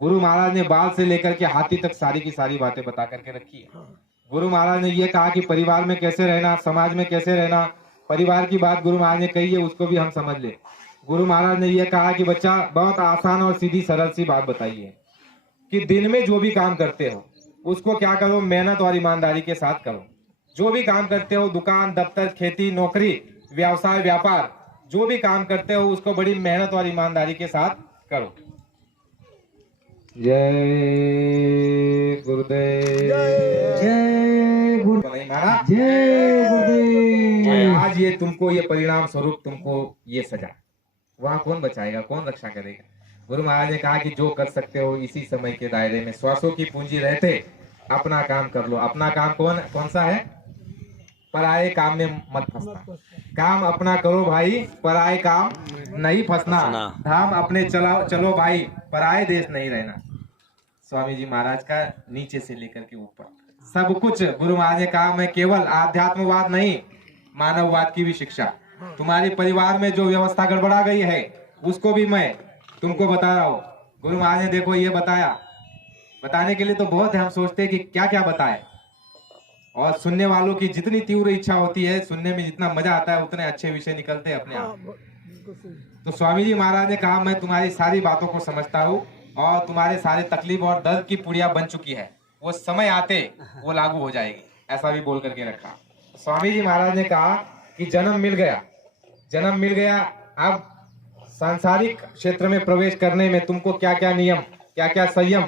गुरु महाराज ने बाल से लेकर के हाथी तक सारी की सारी बातें बता करके रखी है। गुरु महाराज ने ये कहा कि परिवार में कैसे रहना, समाज में कैसे रहना, परिवार की बात गुरु महाराज ने कही है, उसको भी हम समझ ले। गुरु महाराज ने यह कहा कि बच्चा बहुत आसान और सीधी सरल सी बात बताई है कि दिन में जो भी काम करते हो उसको क्या करो? मेहनत और ईमानदारी के साथ करो। जो भी काम करते हो, दुकान, दफ्तर, खेती, नौकरी, व्यवसाय, व्यापार, जो भी काम करते हो उसको बड़ी मेहनत और ईमानदारी के साथ करो। जय गुरुदेव। जय गुरु, महाराज जय गुरुदेव। आज ये तुमको ये परिणाम स्वरूप तुमको ये सजा, वहाँ कौन बचाएगा, कौन रक्षा करेगा? गुरु महाराज ने कहा कि जो कर सकते हो इसी समय के दायरे में, श्वासों की पूंजी रहते अपना काम कर लो। अपना काम कौन सा है? पराये काम में मत फंसना। काम अपना करो भाई, पराये काम नहीं फंसना। धाम अपने चलो भाई, पराये देश नहीं रहना। स्वामी जी महाराज का नीचे से लेकर के ऊपर सब कुछ गुरु महाराज ने कहा मैं केवल आध्यात्मवाद नहीं, मानववाद की भी शिक्षा। तुम्हारे परिवार में जो व्यवस्था गड़बड़ा गई है उसको भी मैं तुमको बता रहा हूँ। गुरु महाराज ने देखो ये बताया, बताने के लिए तो बहुत है, हम सोचते हैं कि क्या क्या बताए, और सुनने वालों की जितनी तीव्र इच्छा होती है, सुनने में जितना मजा आता है, उतने अच्छे विषय निकलते हैं अपने आप। तो स्वामी जी महाराज ने कहा मैं तुम्हारी सारी बातों को समझता हूँ और तुम्हारे सारे तकलीफ और दर्द की पुड़िया बन चुकी है, वो समय आते वो लागू हो जाएगी, ऐसा भी बोल करके रखा। स्वामी जी महाराज ने कहा कि जन्म मिल गया, अब सांसारिक क्षेत्र में प्रवेश करने में तुमको क्या क्या नियम, क्या क्या संयम,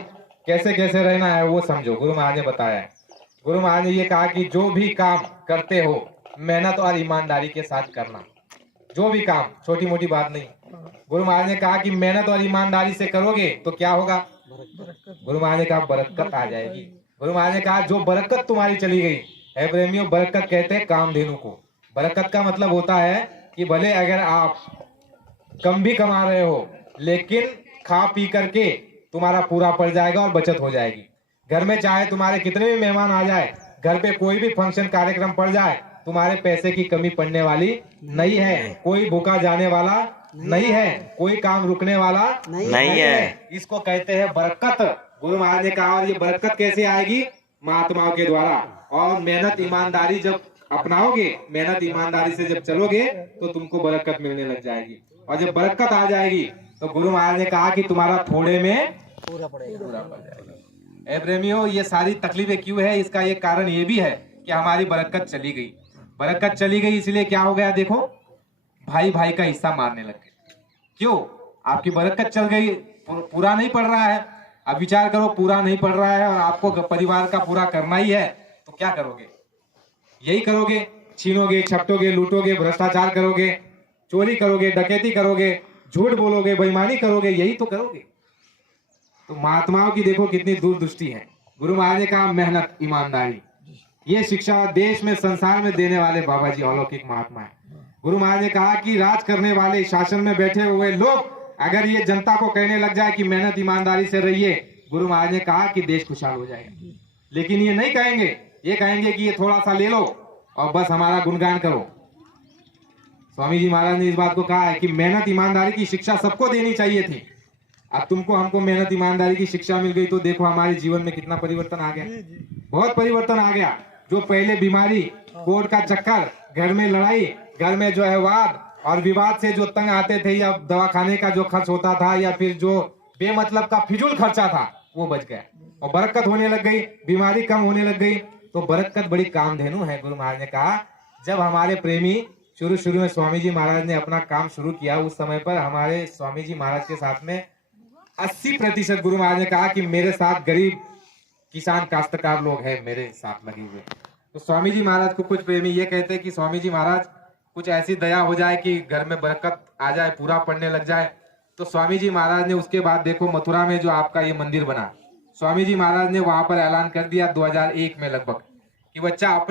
कैसे कैसे रहना है वो समझो। गुरु महाराज ने बताया है। गुरु महाराज ने ये कहा कि जो भी काम करते हो मेहनत और ईमानदारी के साथ करना, जो भी काम, छोटी मोटी बात नहीं। गुरु महाराज ने कहा कि मेहनत और ईमानदारी से करोगे तो क्या होगा? गुरु महाराज ने कहा बरकत आ जाएगी। गुरु महाराज ने कहा जो बरकत तुम्हारी चली गई है प्रेमियों, बरकत कहते हैं कामधेनु को। बरकत का मतलब होता है कि भले अगर आप कम भी कमा रहे हो लेकिन खा पी करके तुम्हारा पूरा पड़ जाएगा और बचत हो जाएगी। घर में चाहे तुम्हारे कितने भी मेहमान आ जाए, घर पे कोई भी फंक्शन कार्यक्रम पड़ जाए, तुम्हारे पैसे की कमी पड़ने वाली नहीं है। कोई भूखा जाने वाला नहीं है, कोई काम रुकने वाला नहीं है। इसको कहते हैं बरकत। गुरु महाराज ने कहा और ये बरकत कैसे आएगी? महात्माओं के द्वारा। और मेहनत ईमानदारी जब अपनाओगे, मेहनत ईमानदारी से जब चलोगे तो तुमको बरकत मिलने लग जाएगी। और जब बरकत आ जाएगी तो गुरु महाराज ने कहा कि तुम्हारा थोड़े में पूरा पड़ जाएगा। ए प्रेमियों, ये सारी तकलीफें क्यों है? इसका एक कारण ये भी है कि हमारी बरकत चली गई। बरकत चली गई इसलिए क्या हो गया? देखो, भाई भाई का हिस्सा मारने लग गए। क्यों? आपकी बरकत चल गई, पूरा नहीं पड़ रहा है। अब विचार करो, पूरा नहीं पड़ रहा है और आपको परिवार का पूरा करना ही है, तो क्या करोगे? यही करोगे, छीनोगे, छपटोगे, लूटोगे, भ्रष्टाचार करोगे, चोरी करोगे, डकैती करोगे, झूठ बोलोगे, बेईमानी करोगे, यही तो करोगे। तो महात्माओं की देखो कितनी दूरदृष्टि है। गुरु महाराज ने कहा मेहनत ईमानदारी, ये शिक्षा देश में संसार में देने वाले बाबा जी अलौकिक महात्मा है। गुरु महाराज ने कहा कि राज करने वाले, शासन में बैठे हुए लोग अगर ये जनता को कहने लग जाए कि मेहनत ईमानदारी से रहिए, गुरु महाराज ने कहा कि देश खुशहाल हो जाएगा। लेकिन ये नहीं कहेंगे, ये कहेंगे कि ये थोड़ा सा ले लो और बस हमारा गुणगान करो। स्वामी जी महाराज ने इस बात को कहा है कि मेहनत ईमानदारी की शिक्षा सबको देनी चाहिए थी। अब तुमको हमको मेहनत ईमानदारी की शिक्षा मिल गई तो देखो हमारे जीवन में कितना परिवर्तन आ गया। बहुत परिवर्तन आ गया। जो पहले बीमारी, कोर्ट का चक्कर, घर में लड़ाई, घर में जो है वाद और विवाद से जो तंग आते थे, या दवाखाने का जो खर्च होता था, या फिर जो बेमतलब का फिजूल खर्चा था, वो बच गया और बरकत होने लग गई, बीमारी कम होने लग गई। तो बरकत बड़ी कामधेनु है। गुरु महाराज ने कहा जब हमारे प्रेमी शुरू में स्वामी जी महाराज ने अपना काम शुरू किया, उस समय पर हमारे स्वामी जी महाराज के साथ में 80% गुरु महाराज ने कहा कि मेरे साथ गरीब किसान काश्तकार लोग हैं, मेरे साथ लगे हुए। तो स्वामी जी महाराज को कुछ प्रेमी ये कहते हैं कि स्वामी जी महाराज कुछ ऐसी दया हो जाए कि घर में बरकत आ जाए, पूरा पड़ने लग जाए। तो स्वामी जी महाराज ने उसके बाद देखो मथुरा में जो आपका ये मंदिर बना, स्वामी जी महाराज ने वहां पर ऐलान कर दिया 2001 में लगभग कि बच्चा अपने